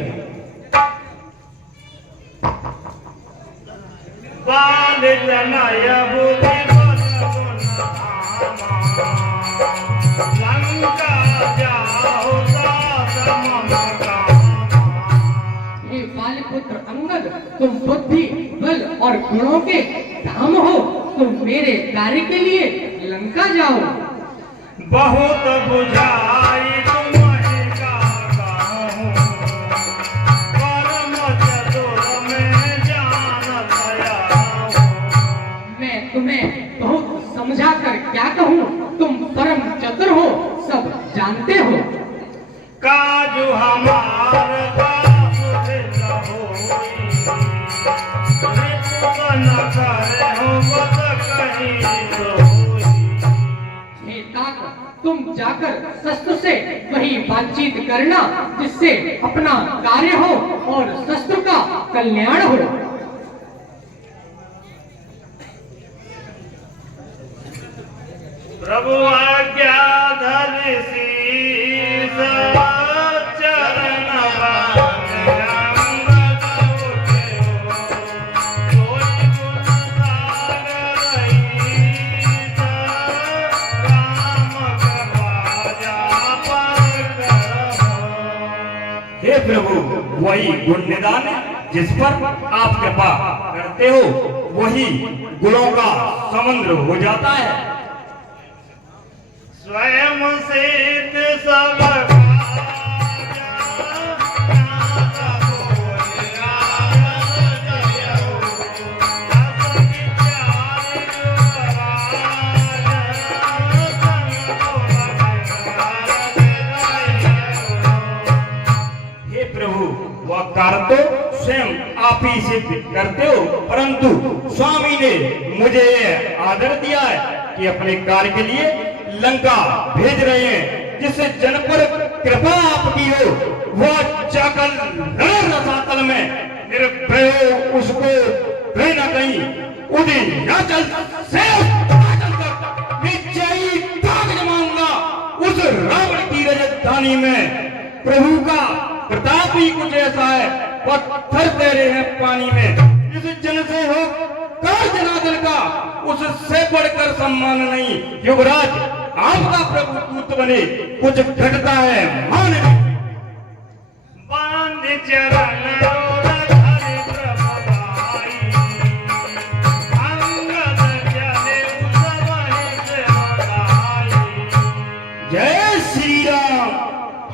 बाल तनय बुद्धि बल गुण धामा, लंका जाओ सात मम कामा। हे बालपुत्र अंगद, तुम बुद्धि, बल और गुणों के धाम हो। तुम मेरे कार्य के लिए लंका जाओ। बहुत बुझाई तुम्हें का कहूँ, परम चतुर में जानत आऊँ। मैं तुम्हें बहुत समझा कर क्या कहूँ, तुम परम चतुर हो, सब जानते हो। काजू हमार बासुरित होई, रिपुवन करे हो बत कहीं सोई। हे तात, तुम जाकर शस्त्र से वही बातचीत करना जिससे अपना कार्य हो और शस्त्र का कल्याण हो। प्रभु आज्ञा धरि शीस, चरण बांध अंगद उठ्यो। सोई गुण सागर ईश, राम कृपा जा पर करहो। हे प्रभु, वही गुण निदान जिस पर आप कृपा करते हो वही गुणों का समुद्र हो जाता है। स्वयं सिद्ध सब हे प्रभु, वह कार्य तो स्वयं आप ही सिद्ध करते हो, परंतु स्वामी ने मुझे ये आदर दिया है कि अपने कार्य के लिए लंका भेज रहे हैं, जिससे जन पर कृपा आपकी हो। वह जाकर रसातल में निर्भय हो, उसको कहीं न कहीं उदयाचल से विजयी ताज जमाऊंगा। उस रावण की राजधानी में प्रभु का प्रताप ही कुछ ऐसा है, पत्थर तैरे हैं पानी में। जिस जन से हो कार जनार्दन का, उससे बढ़कर सम्मान नहीं। युवराज, आपका प्रभु दूत बने, कुछ घटता है मान नहीं। बांध चरण रोल धरि प्रभुदाई, अंगद चले उसवहि सेवकाई। जय श्री राम।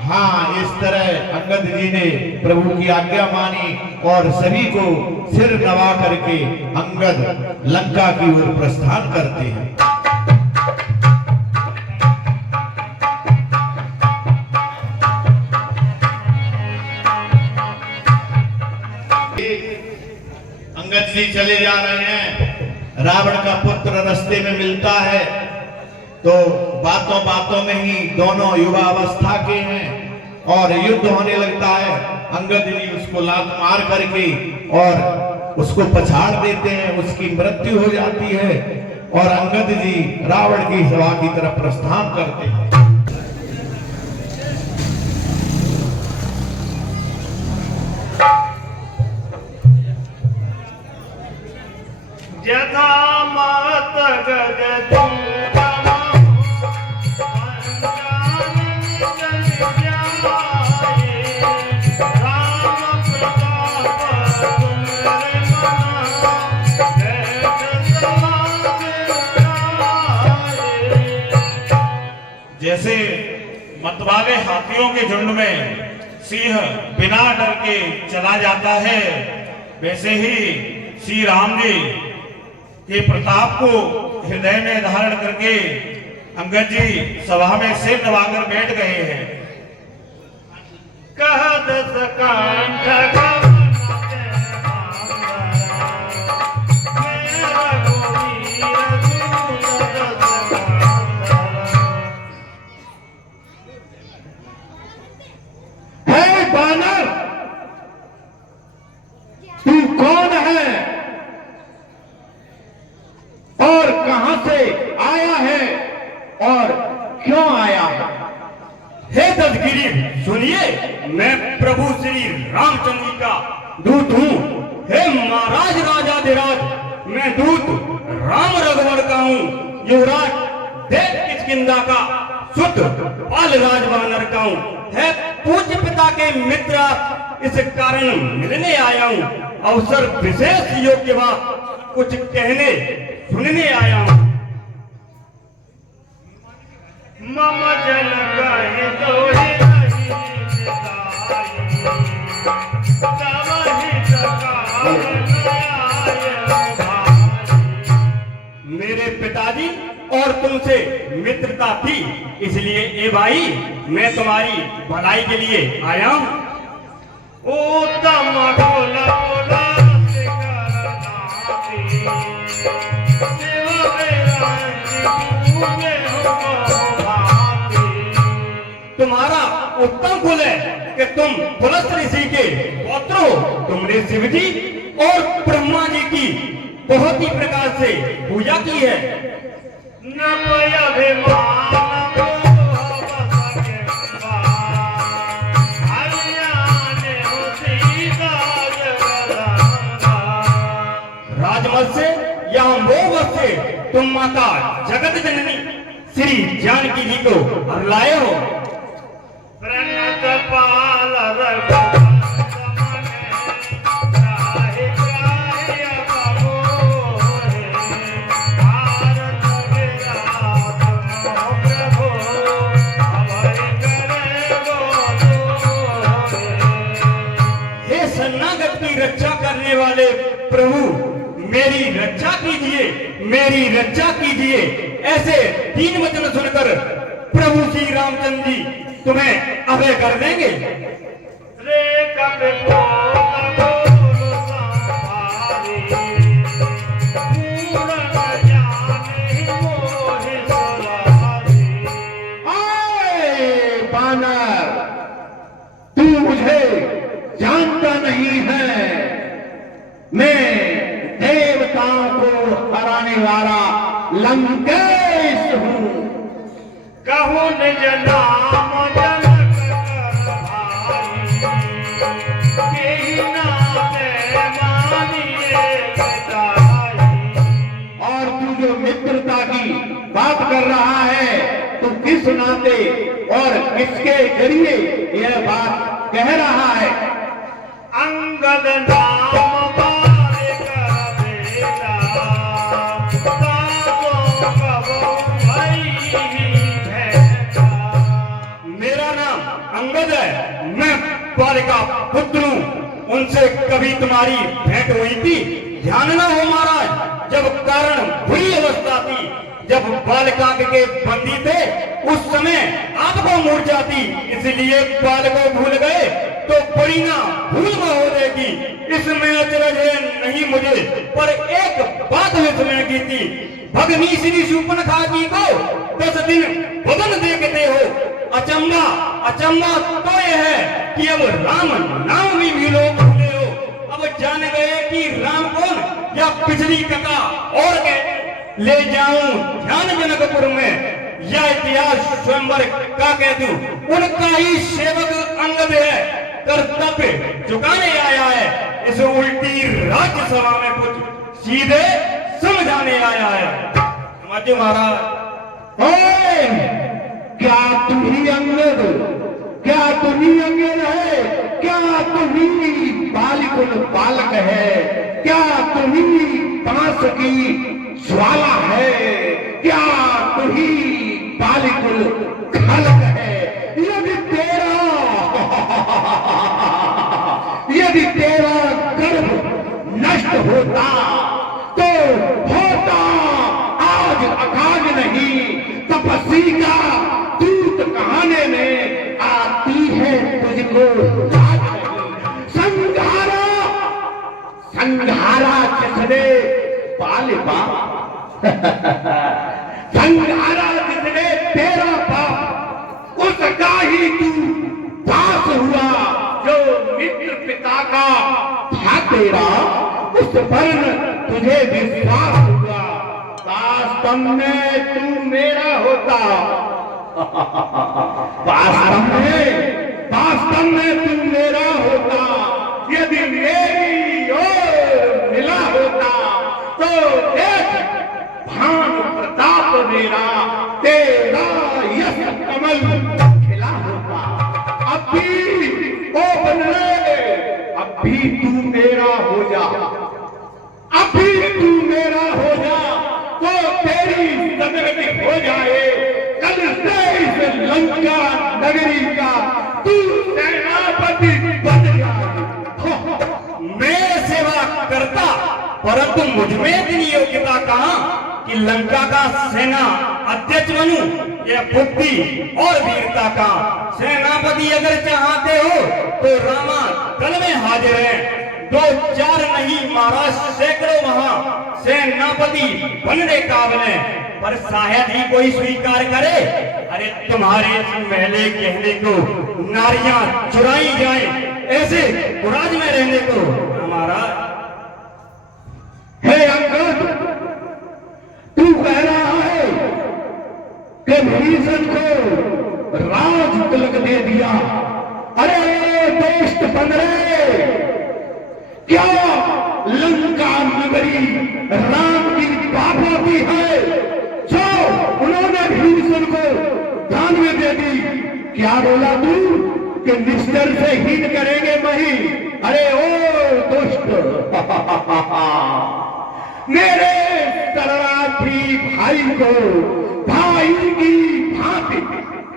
हाँ, इस तरह अंगद जी ने प्रभु की आज्ञा मानी और सभी को सिर नवा करके अंगद लंका की ओर प्रस्थान करते हैं। अंगद जी चले जा रहे हैं, रावण का पुत्र रास्ते में मिलता है, तो बातों बातों में ही दोनों युवा अवस्था के हैं और युद्ध होने लगता है। अंगद जी उसको लात मार करके और उसको पछाड़ देते हैं, उसकी मृत्यु हो जाती है और अंगद जी रावण की सभा की तरफ प्रस्थान करते हैं। यथा मात गगतुंगम, पंचानन जन जाए, राम प्रताप तुम्हारे मना, देख समाज आए। जैसे मतवाले हाथियों के झुंड में सिंह बिना डर के चला जाता है, वैसे ही श्री राम जी के प्रताप को हृदय में धारण करके अंगद जी सभा में सिर दबाकर बैठ गए हैं। कहत सकंठ बानर, तू कौन है और कहां से आया है और क्यों आया है? हे दशगिरी सुनिए, मैं प्रभु श्री रामचंद्र जी का दूत हूँ। हे महाराज राजाधिराज, मैं दूत राम रघुवर का हूँ। युवराज देव किष्किंधा का सुत पाल राजवानर का हूँ। है पूज्य पिता के मित्र, इस कारण मिलने आया हूँ। अवसर विशेष योग्य बात कुछ कहने सुनने आया हूँ। मम जन कहे तोहि नहीं मेरे पिताजी और तुमसे मित्रता थी, इसलिए ए भाई मैं तुम्हारी भलाई के लिए आया हूँ। उत्तम बोला बोला शिव मेरा पूजे हो भाती। तुम्हारा उत्तम कुल है कि तुम पुलस्त ऋषि के पौत्र हो। तुमने शिव जी और ब्रह्मा जी की बहुत ही प्रकार से पूजा की है। न कोई अभिमान मोह बस के पार, हरियाणे हो सीता जगदम्बा। राजमत से या मोहवत से तुम माता जगत जननी श्री जानकी जी को हर लाए हो। प्रणत पाल रघुवर समने, त्राहि त्राहि अबोहे। भारत विराट मोह प्रभु, अभय करे गोलोहे। हे शरणागत की रक्षा करने वाले प्रभु, मेरी रक्षा कीजिए, मेरी रक्षा कीजिए। ऐसे तीन वचन सुनकर प्रभु श्री रामचंद्र जी तुम्हें अभय कर देंगे। रे कपि पोत बोल संभारी, पूर्ण जाने मोहि सुरारी। आए बानर, तू मुझे जानता नहीं है। मैं देवताओं को हराने वाला लंकेश हूँ। कहूँ निज नाम जनक कर भाई, केहि नाते मानिए पिताई। और तू जो मित्रता की बात कर रहा है, तू किस नाते और किसके जरिए यह बात कह रहा है? अंगद नाम बारे कर बेटा, ताको कबो भई भेंटा। मेरा नाम अंगद है, मैं बालिका पुत्र हूँ। उनसे कभी तुम्हारी भेंट हुई थी? ध्यान न हो महाराज, जब कारण बुरी अवस्था थी, जब बालिका के बंदी थे, उस समय आपको मूर्छा थी, इसलिए बाल को भूल गए तो बड़ी ना भूल में हो जाएगी। इसमें अचरज है नहीं मुझे, पर एक बात विस्मय की थी। भगनी श्री शूर्पणखा जी को 10 दिन भवन देखते हो। अचंबा अचंबा तो यह है कि अब राम नाम भी लोग भूले हो। अब जान गए कि राम कौन, या पिछली कथा और के ले जाऊं ध्यान जनकपुर में, यह इतिहास स्वयंवर का कह दूं। उनका ही सेवक अंगद है, कर्तव्य चुकाने आया है। इस उल्टी राज्यसभा में कुछ सीधे समझाने आया है। मध्य महाराज, क्या तुम ही अंगद, क्या तुम ही अंगद है? क्या तुम ही बालिकुल बालक है? क्या तुम ही बांस की ज्वाला है? क्या तुम ही बालिकुल खलक है? यदि तेरा यदि तेरा गर्भ नष्ट होता तो होता आज अकाज नहीं, तपस्वी का दूत कहाने में आती है तुझको लाज नहीं। संघारा संघारा किसने पाले बाप संघारा जिसने तेरा बाप, उसका ही तू दास हुआ। जो मित्र पिता का था तेरा, उस पर तुझे विश्वास हुआ। वास्तव में तू मेरा होता, वास्तव में तू मेरा होता। यदि मेरी ओर मिला होता तो देख भानु प्रताप मेरा, तेरा यश कमल खिला होता। अभी ओ बनले, अभी तू मेरा हो जा, अभी तू मेरा हो जा तो तेरी सदगति हो जाए। कल से इस लंका नगरी का तू सेनापति बन जाए। मैं सेवा करता, परंतु मुझमें इतनी योग्यता कहां कि लंका का सेना अध्यक्ष बनूं। यह बुद्धि और वीरता का। सेनापति अगर चाहते हो तो रामा कल में हाजिर है। 2-4 नहीं महाराज, सैकड़ों वहां सेनापति बनने काबिल है, पर शायद ही कोई स्वीकार करे। अरे तुम्हारे महले कहने को नारियां चुराई जाए, ऐसे गुराज में रहने को हमारा। हे अंगद, तू कह रहा है कि भीषण को राज तिलक दे दिया। अरे दोस्त बन रहे, क्या लंका नगरी राम की पापा की है जो उन्होंने भीषण को दान में दे दी? क्या बोला तू कि निश्चर से हीन करेंगे मही? अरे ओ दुष्ट मेरे शरणार्थी भाई को भाई की भांति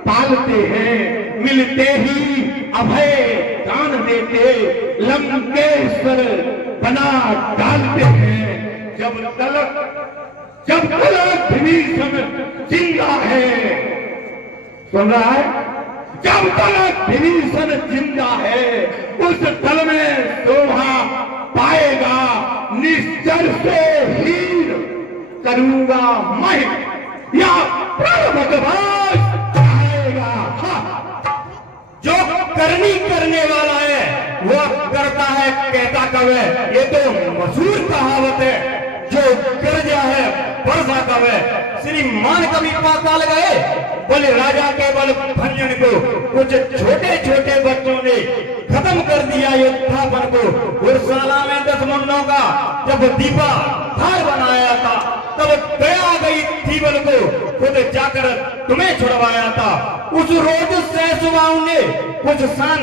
पालते हैं, मिलते ही अभय दान देते, लंकेश्वर बना डालते हैं। जब तलक विभीषण जिंदा है, सुन रहा है? जब तलक विभीषण जिंदा है, उस तल में शोभा पाएगा। निश्चर से हीन करूंगा मैं या भगवान आएगा। जो करनी करने वाला है वो करता है, कहता कब है। ये तो मशहूर कहावत है, जो कर जा है बरसा कब है। श्रीमान कभी पाताल गए, बोले राजा के बल भंजन को कुछ छोटे छोटे बच्चों ने खत्म कर दिया योद्धापन को। उर्साला में 10 मुंडों का जब दीपा धार बनाया था, तब गया गई थी बल को खुद जाकर तुम्हें छुड़वाया था। उस रोज सहसुबाऊ ने कुछ शान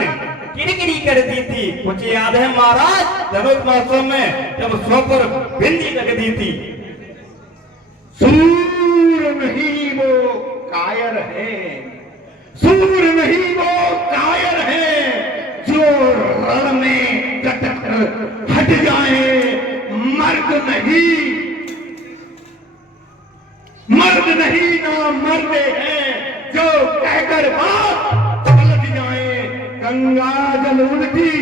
किरकिरी कर दी थी। कुछ याद है महाराज, धनुष महोत्सव में जब 100 पर बिंदी लग दी थी। सूर नहीं वो कायर है, सूर नहीं वो कायर है, जो रण में कटकर हट जाए। मर्द नहीं, मर्द नहीं ना मरते हैं, जो कहकर बात पलट जाए। गंगा जल उल्टी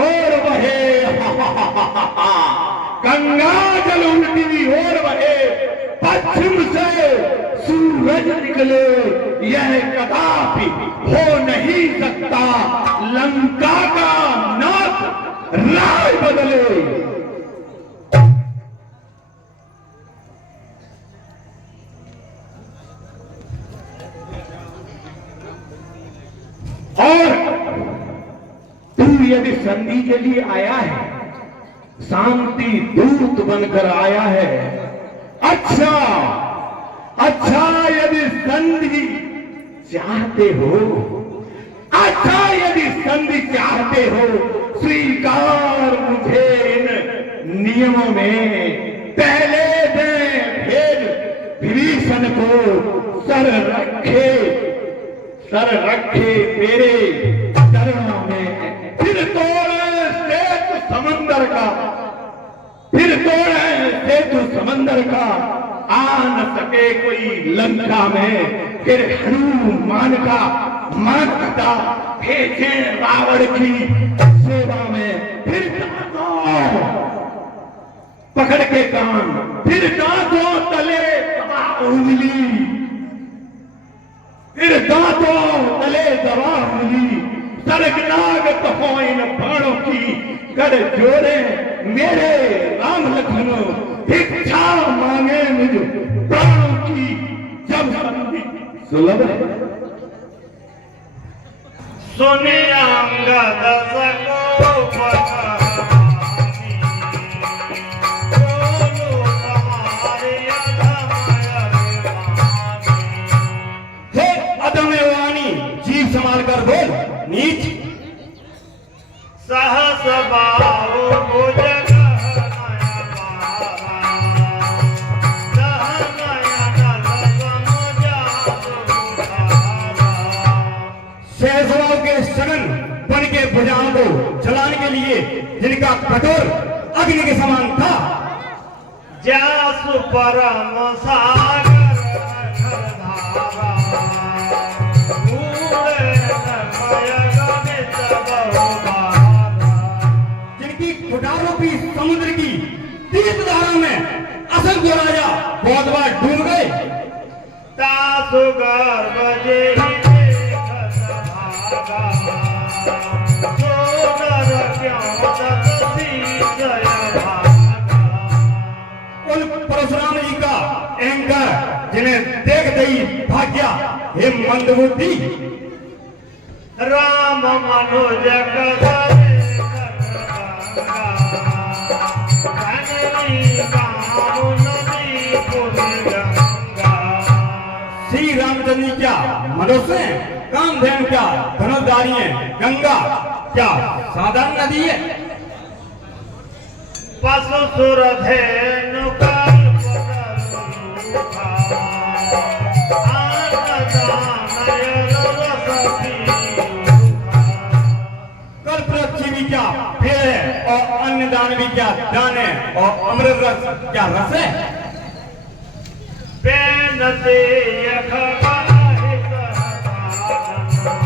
और बहे, गंगा जल उल्टी और बहे, पश्चिम से सूरज निकले, यह कदापि हो नहीं सकता। लंका का नाथ राय बदले। और तू यदि संधि के लिए आया है, शांति दूत बनकर आया है, अच्छा अच्छा यदि संधि चाहते हो, अच्छा यदि संधि चाहते हो, स्वीकार मुझे इन नियमों में। पहले दे भेद विभीषण को सर रखे मेरे चरणों में, फिर तोड़े से तोड़े सेतु समंदर का, आ न सके कोई लंका में, फिर हनुमान का मन कटा, भेजे रावण की सेवा में, फिर दांतों पकड़ के कान, फिर दांतों तले दबा उंगली, फिर दांतों तले दबा उंगली, सरगनाग कहो इन बाणों की, कर जोड़े मेरे राम लखन, भिक्षा मांगे मुझ प्राणों की, जब संधि सुलभ सुने अंगद सको पठानी, बोलो तुम्हारे अधमय अभिमानी। हे अदम्य वाणी, जीभ संभाल कर बोल नीच। सहस बाहु भुज गहनय पारा, दहनय दल समुजासु धारा। सहसवाओं के सघन बन के भुजाओं को जलाने के लिए जिनका कठोर अग्नि के समान था, जासु परम सागर धारा, भूले निर्भय गणित बहुभारा। जिनकी कुटारोपी समुद्र की तीव्र धारा में असंख्य राजा बहुत बार डूब गए, तासु गर्भ जेहि देखत भागा, सोदर क्यों तपसीसय भागा। उन परशुराम जी का अहंकार जिन्हें देखते ही भाग गया, हे मंदबुद्धि। राम मनुज श्री रामचंद्र जी क्या मनुष्य हैं, कामधेनु क्या धनुर्धारी हैं, गंगा क्या साधारण नदी है। पशु सुर धेनु कल्पतरुखा, कल्पवृक्ष भी क्या पेड़ है, और अन्य दान भी क्या दान है, और अमृत रस क्या रस है। बेनते यख गाहि सहसाधन,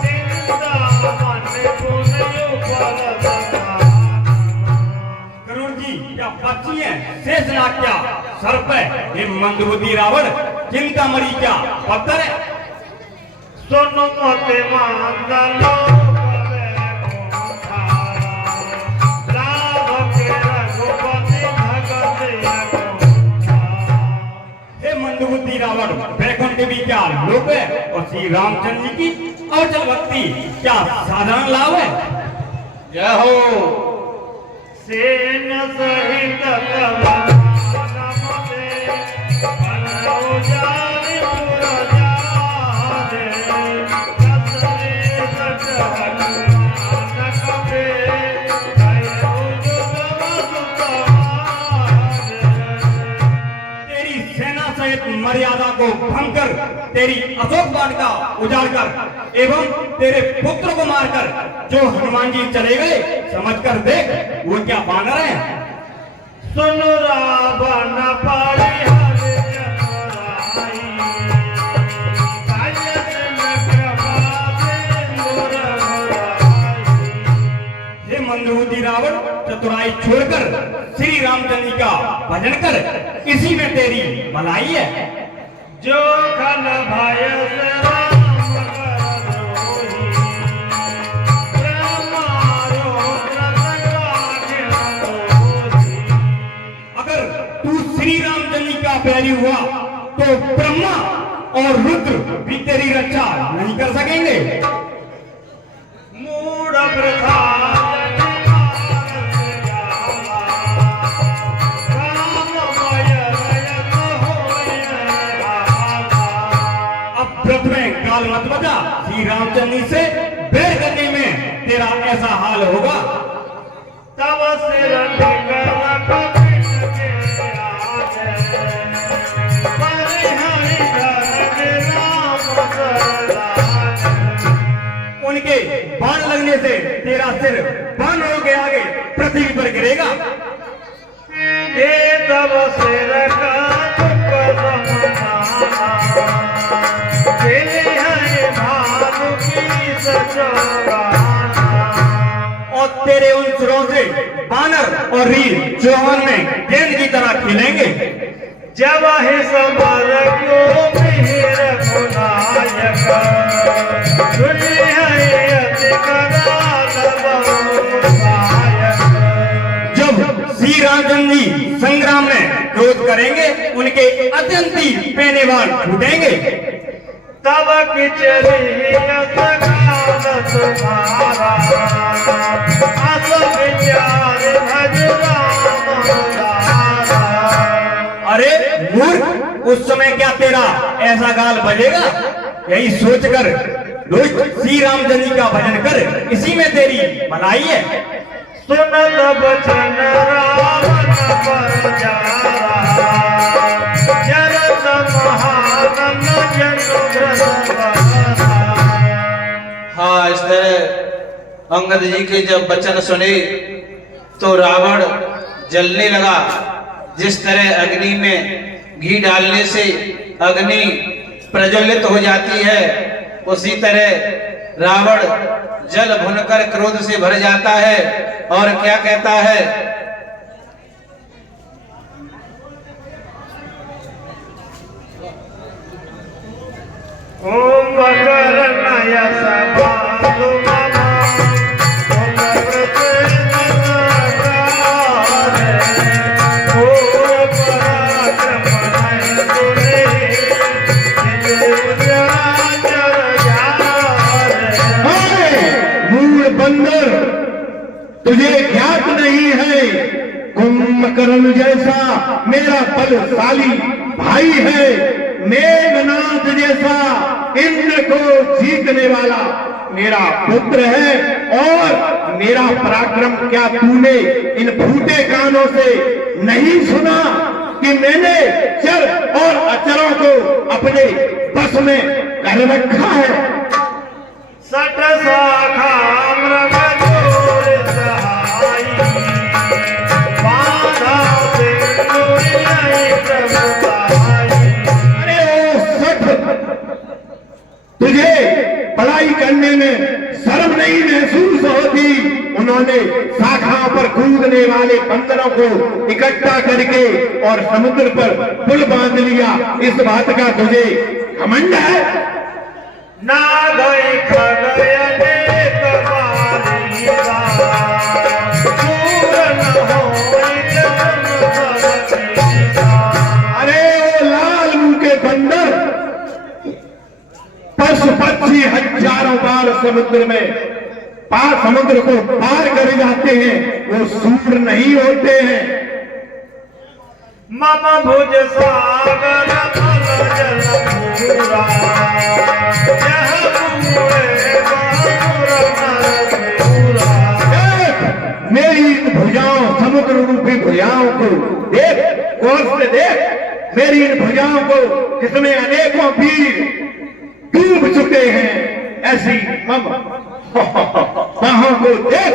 चिंता मन पुण्य फल सदानन। करुण जी क्या पक्षी है, शेषनाग क्या सर्प है, ये मंदबुद्धि रावण चिंता मरी क्या पत्थर है। सुनु मते मांदलो मंदबुद्धि रावण बैकुंठ भी क्या लोक है, और श्री रामचंद्र जी की अवचल भक्ति क्या साधारण लाभ है। जय हो। सेन सहित मर्यादा को भंग कर, तेरी अशोक वाटिका उजाड़ कर एवं तेरे पुत्र को मारकर जो हनुमान जी चले गए, समझकर देख वो क्या बानर है। सुन रावण परिहर जतराई, कायस में कृपा सिंदूर भराई। हे मंदबुद्धि रावण, चतुराई छोड़कर श्री रामचंद्र जी का भजन कर, इसी में तेरी भलाई है। जो खल भय से राम कर द्रोही, ब्रह्मारो प्रसंगाख्य दोषी। अगर तू श्री रामचंद्र जी का बैरी हुआ तो ब्रह्मा और रुद्र भी तेरी रक्षा नहीं कर सकेंगे। मूढ़ वृथा काल मत बजा, श्री रामचंद्र से बैर करने में तेरा ऐसा हाल होगा। तब सिर निकल कपिल के आगे, परिहरि घर के राम सरलागे। उनके बाण लगने से तेरा सिर बानरों के आगे पृथ्वी पर गिरेगा। ते तब सिर का दुख समझाना, खेले हैं भानु की सचोगाना। और तेरे उन सुरों से बानर और रील चौहान में गेंद की तरह खेलेंगे। जब है समर को मिहिर गुनायक, दुनिया यति कराल बहुसायक। जब श्री रामचंद्र जी संग्राम में क्रोध करेंगे, उनके अत्यंती पेनेवाल फूटेंगे। तब किचरी सकाल तुम्हारा, अस विचार भज राम द्वारा। अरे मूर्ख, उस समय क्या तेरा ऐसा गाल बजेगा? यही सोचकर दुष्ट श्री रामचंद्र जी का भजन कर, इसी में तेरी भलाई है। सुनत बचन रावण पर जारा, जरत महानन जनु ग्रस बहारा। हाँ, इस तरह अंगद जी के जब वचन सुने तो रावण जलने लगा। जिस तरह अग्नि में घी डालने से अग्नि प्रज्वलित हो जाती है, उसी तरह रावण जल भुनकर क्रोध से भर जाता है और क्या कहता है? ओम वक्रनय सभानु मम, ओम वृत्रनयनारे, ओम पराक्रमणय तुले, जितेन्द्र चर जारे। मूल बंदर, तुझे ज्ञात नहीं है कुंभकर्ण जैसा मेरा बलशाली भाई है, मेघनाथ जैसा इंद्र को जीतने वाला मेरा पुत्र है। और मेरा पराक्रम क्या तूने इन फूटे कानों से नहीं सुना कि मैंने चर और अचरों को अपने बस में कर रखा है? सट शाखा मृग जोर सहाई, बाधा सिंधु नहीं प्रभुताई। अरे ओ सठ, तुझे पढ़ाई करने में शर्म नहीं महसूस होती? उन्होंने शाखाओं पर कूदने वाले बंदरों को इकट्ठा करके और समुद्र पर पुल बांध लिया। इस बात का तुझे घमंड है? ना गई खगय अनेक बारीरा, दूर न होई जन्म भवतीरा। अरे ओ लाल मुंह के बंदर, पशु पक्षी हजारों बार समुद्र में समुद्र को पार कर जाते हैं, वो सूर नहीं होते हैं। मम भुज सागर मल जल पूरा, यह पूरे बाहुर नर पूरा। देख मेरी इन भुजाओं, समुद्र रूपी भुजाओं को देख, गौर से देख मेरी इन भुजाओं को, जिसमें अनेकों वीर डूब चुके हैं। ऐसी मम बाहों को देख।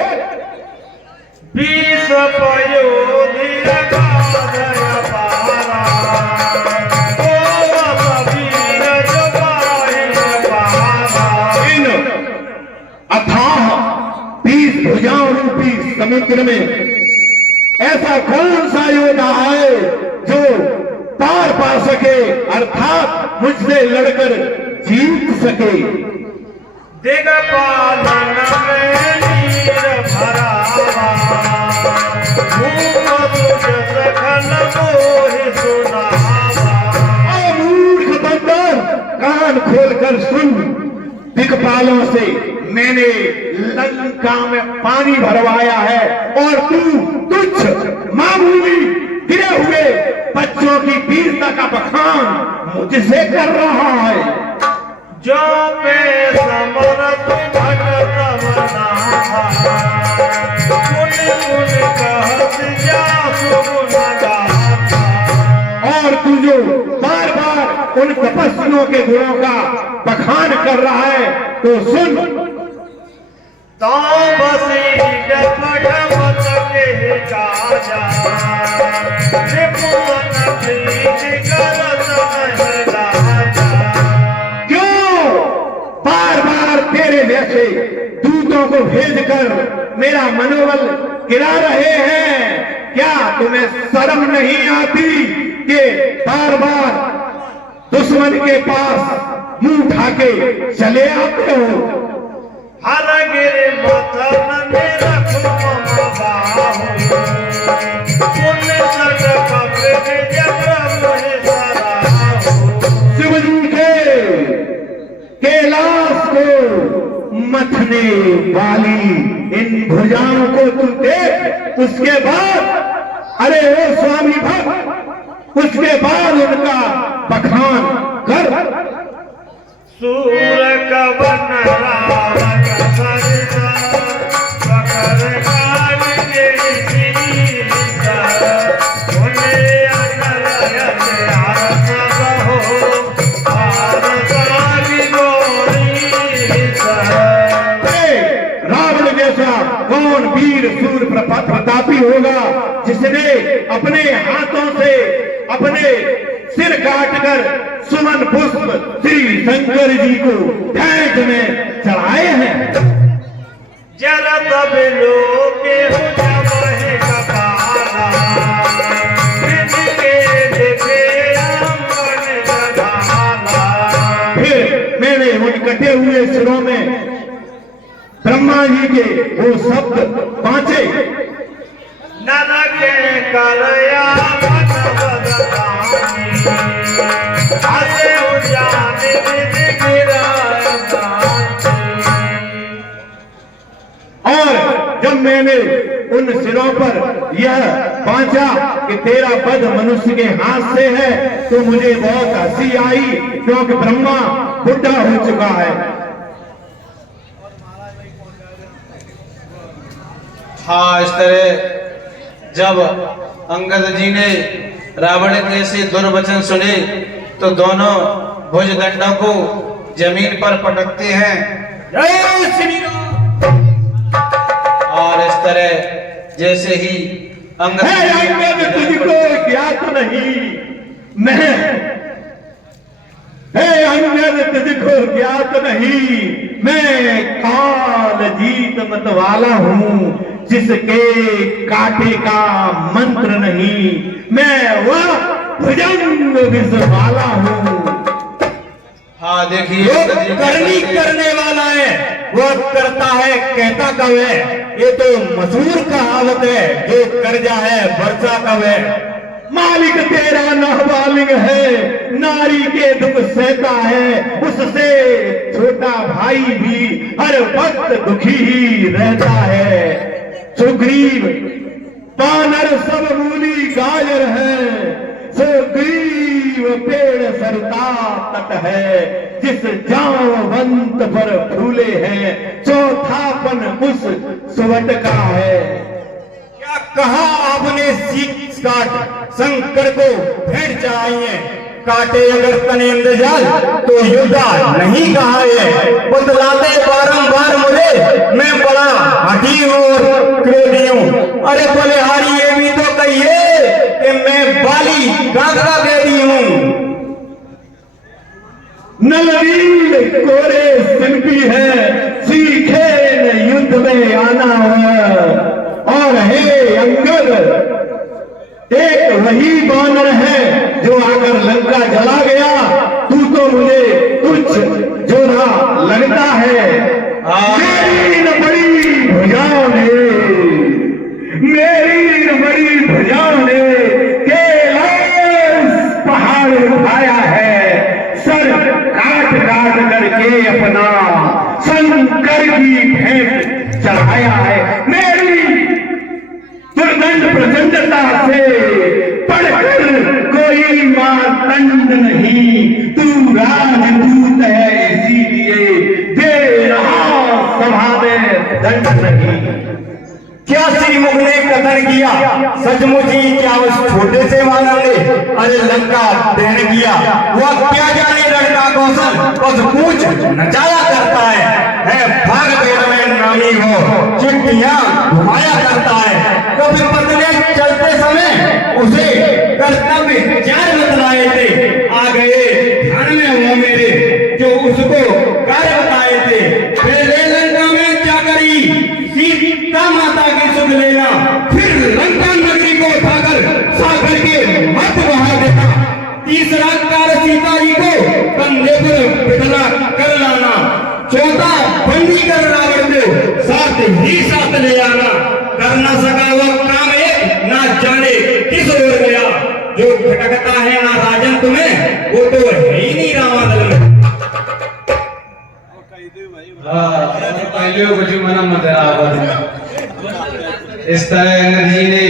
20 पयोधि गाधय पारा, ओ वीर जो पाहि पारा। इन अथाह 20 भुजाओं रूपी समुद्र में ऐसा कौन सा योद्धा है जो पार पा सके, अर्थात मुझसे लड़कर जीत सके? दिगपालन में नीर भरावा, भूप तुझ सखल मोहि सुनावा। ओ मूर्ख बंदर, कान खोलकर सुन। दिक्पालों से मैंने लंका में पानी भरवाया है और तू तुच्छ मामूली गिरे हुए बच्चों की वीरता का बखान मुझसे कर रहा है। जो पे समरथ भटत मनावा, गुन गुन कहत जासु गुण गाथा। और तू जो बार बार उन तपस्वियों के गुणों का बखान कर रहा है, तो सुन। तो बसी डपट मत के काजा त्रिभुवन बीच करत नहीं राजा। क्यों बार बार तेरे जैसे दूतों को भेजकर मेरा मनोबल गिरा रहे हैं? क्या तुम्हें शर्म नहीं आती कि बार बार दुश्मन के पास मुंह उठा के चले आते हो? हर गिरे मथन में रखो बाहु पुण्य सटक पे प्रभु है सराहु। शिवजी के कैलाश को मथने वाली इन भुजाओं को तू देख, उसके बाद अरे ओ स्वामी भक्त, उसके बाद उनका बखान कर। सूर कवन रावण सरिता पकड़ काल के सीसा उन्हें अनलयत आरस बहो आरसाली गोरी सा। रावण जैसा कौन वीर सूर प्रतापी होगा जिसने अपने हाथों से अपने सिर काटकर सुमन पुष्प श्री शंकर जी को भेंट में चढ़ाए हैं? जरा बबलो के हो जाए कपाला के देखे अंगन जगाला। फिर मैंने उन कटे हुए सिरों में ब्रह्मा जी के वो शब्द बांचे, नरक करया मन बदनामी आसे उजाने में गिराए और जब मैंने उन सिरों पर यह बांचा कि तेरा वध मनुष्य के हाथ से है, तो मुझे बहुत हंसी आई, क्योंकि ब्रह्मा बुढ़ा हो चुका है। हाँ, इस तरह जब अंगद जी ने रावण के ऐसे दुर्वचन सुने तो दोनों भुजदंडों को जमीन पर पटकते हैं। जय श्री राम। और इस तरह जैसे ही अंगद तुझको ज्ञात नहीं, मैं अंगद तुझको ज्ञात नहीं, मैं काल जीत मत वाला हूँ, जिसके काटे का मंत्र नहीं, मैं वह भुजंग विष वाला हूँ। हाँ देखिए, जो करनी करने वाला है वह करता है, कहता कब है? ये तो मशहूर कहावत है, जो कर्जा है वर्षा कब है। मालिक तेरा नाबालिग है, नारी के दुख सहता है, उससे छोटा भाई भी हर वक्त दुखी ही रहता है। सुग्रीव बानर सब मूली गाजर है, सुग्रीव पेड़ सरता तट है, जिस जावंत पर फूले हैं, चौथापन उस सुवट का है। क्या कहा आपने? सीख काट शंकर को भेंट चढ़ाई है, काटे अगर तनेंद्र जाल तो युद्धा नहीं कहा है। बतलाते बारंबार मुझे मैं बड़ा हठी हूँ और क्रोधी हूँ। अरे बलिहारी ये भी तो कहिए कि मैं बाली गागरा बेदी हूँ। नलवीर कोरे शिल्पी है, सीखे न युद्ध में आना है। और हे अंगद, एक वही बानर है जो आकर लंका जला गया, तू तो मुझे कुछ जोधा लगता है। मेरी न बड़ी भुजाओं ने, मेरी न बड़ी भुजाओं ने कैलाश पहाड़ उठाया है, सर काट काट करके अपना शंकर की भेंट चढ़ाया है। मेरी दुर्दंड प्रचंडता से पढ़कर कोई मातंड नहीं, तू राजदूत है इसीलिए दे रहा सभा में दंड नहीं। क्या श्रीमुख ने कथन किया? सचमुच ही क्या उस छोटे से वानर ने अरे लंका दहन किया? वह क्या जाने लड़का कौशल बस पूछ नचाया करता है भाग पेड़ में नामी हो चिट्ठियां घुमाया करता है। कभी पत्नी चलते समय उसे कर्तव्य चार बतलाए थे, आ गए ध्यान में वो मेरे जो उसको कार्य बताए थे। पहले लंका में क्या करी सीता माता की सुध लेना, फिर लंका नगरी को उठाकर सागर के मध्य बहा देना, तीसरा कार्य सीता जी को कंधे पर बिठला कर लाना, चौथा बंदी कर रावण को साथ ही साथ ले आना। कर न सका वह काम एक, ना जाने किस ओर गया। जो खटकता है ना राजन तुम्हें, वो तो है ही नहीं रामादल में। पहले कुछ मना मत इस तरह अंगद जी ने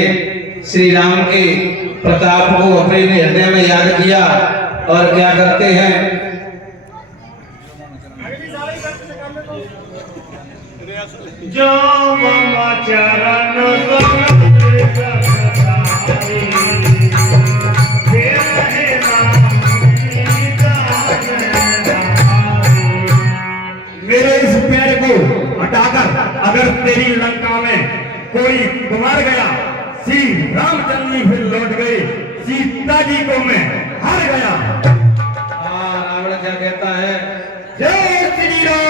श्री राम के प्रताप को अपने हृदय में याद किया और क्या करते हैं, जो मम चरण मेरे इस पैर को हटाकर अगर तेरी लंका में कोई गुमार गया, श्री रामचंद्र जी फिर लौट गए, सीता जी को मैं हार गया। रावण क्या कहता है, जय श्री राम।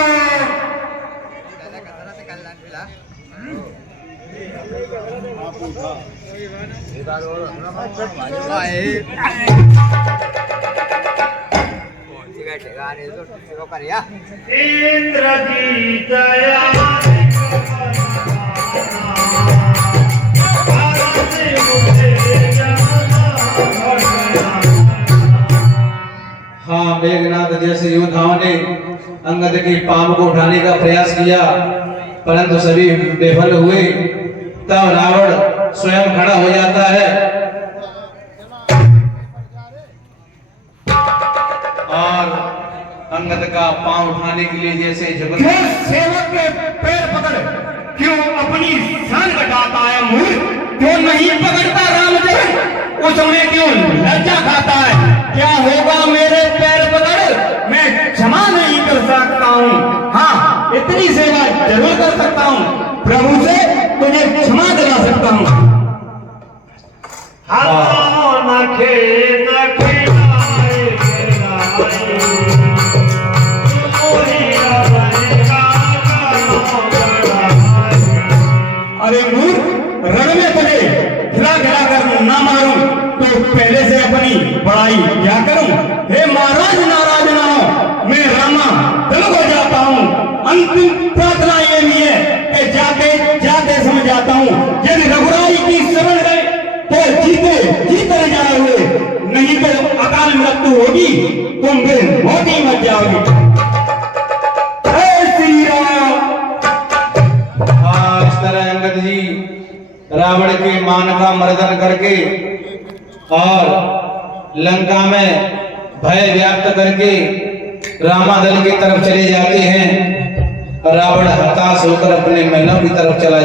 इंद्रजीत हाँ मेघनाथ जैसे योद्धाओं ने अंगद की पाम को उठाने का प्रयास किया, परंतु सभी विफल हुए। तब रावण स्वयं खड़ा हो जाता है और अंगद का पांव उठाने के लिए जैसे झुक, क्यों सेवक के पैर पकड़, क्यों अपनी शान घटाता है मूर्ख, क्यों नहीं पकड़ता रामचंद्र, उसमें क्यों लज्जा खाता है। क्या होगा मेरे पैर पकड़, मैं क्षमा नहीं कर सकता हूँ, हाँ इतनी सेवा जरूर कर सकता हूँ, प्रभु से तुझे क्षमा दिला सकता हूँ। हाथों न खेत खिलाए खिलाए, अरे मूर्ख, रण में तुझे घिरा घिरा कर ना मारूं तो पहले से अपनी बड़ाई क्या करूं। हे महाराज नाराज ना हो, मैं रामा दल हो जाता हूं। अंतिम प्रार्थना ये भी है कि जाते समझाता हूं, यदि रघुराई की शरण गए तो जीते जाओगे, नहीं तो अकाल मृत्यु होगी, तुम फिर मौत ही मच जाओगे। श्री राम। इस तरह अंगद जी रावण के मान का मर्दन करके और लंका में भय व्याप्त करके रामादल की तरफ चले जाते हैं। रावण हताश होकर अपने महलों की तरफ चला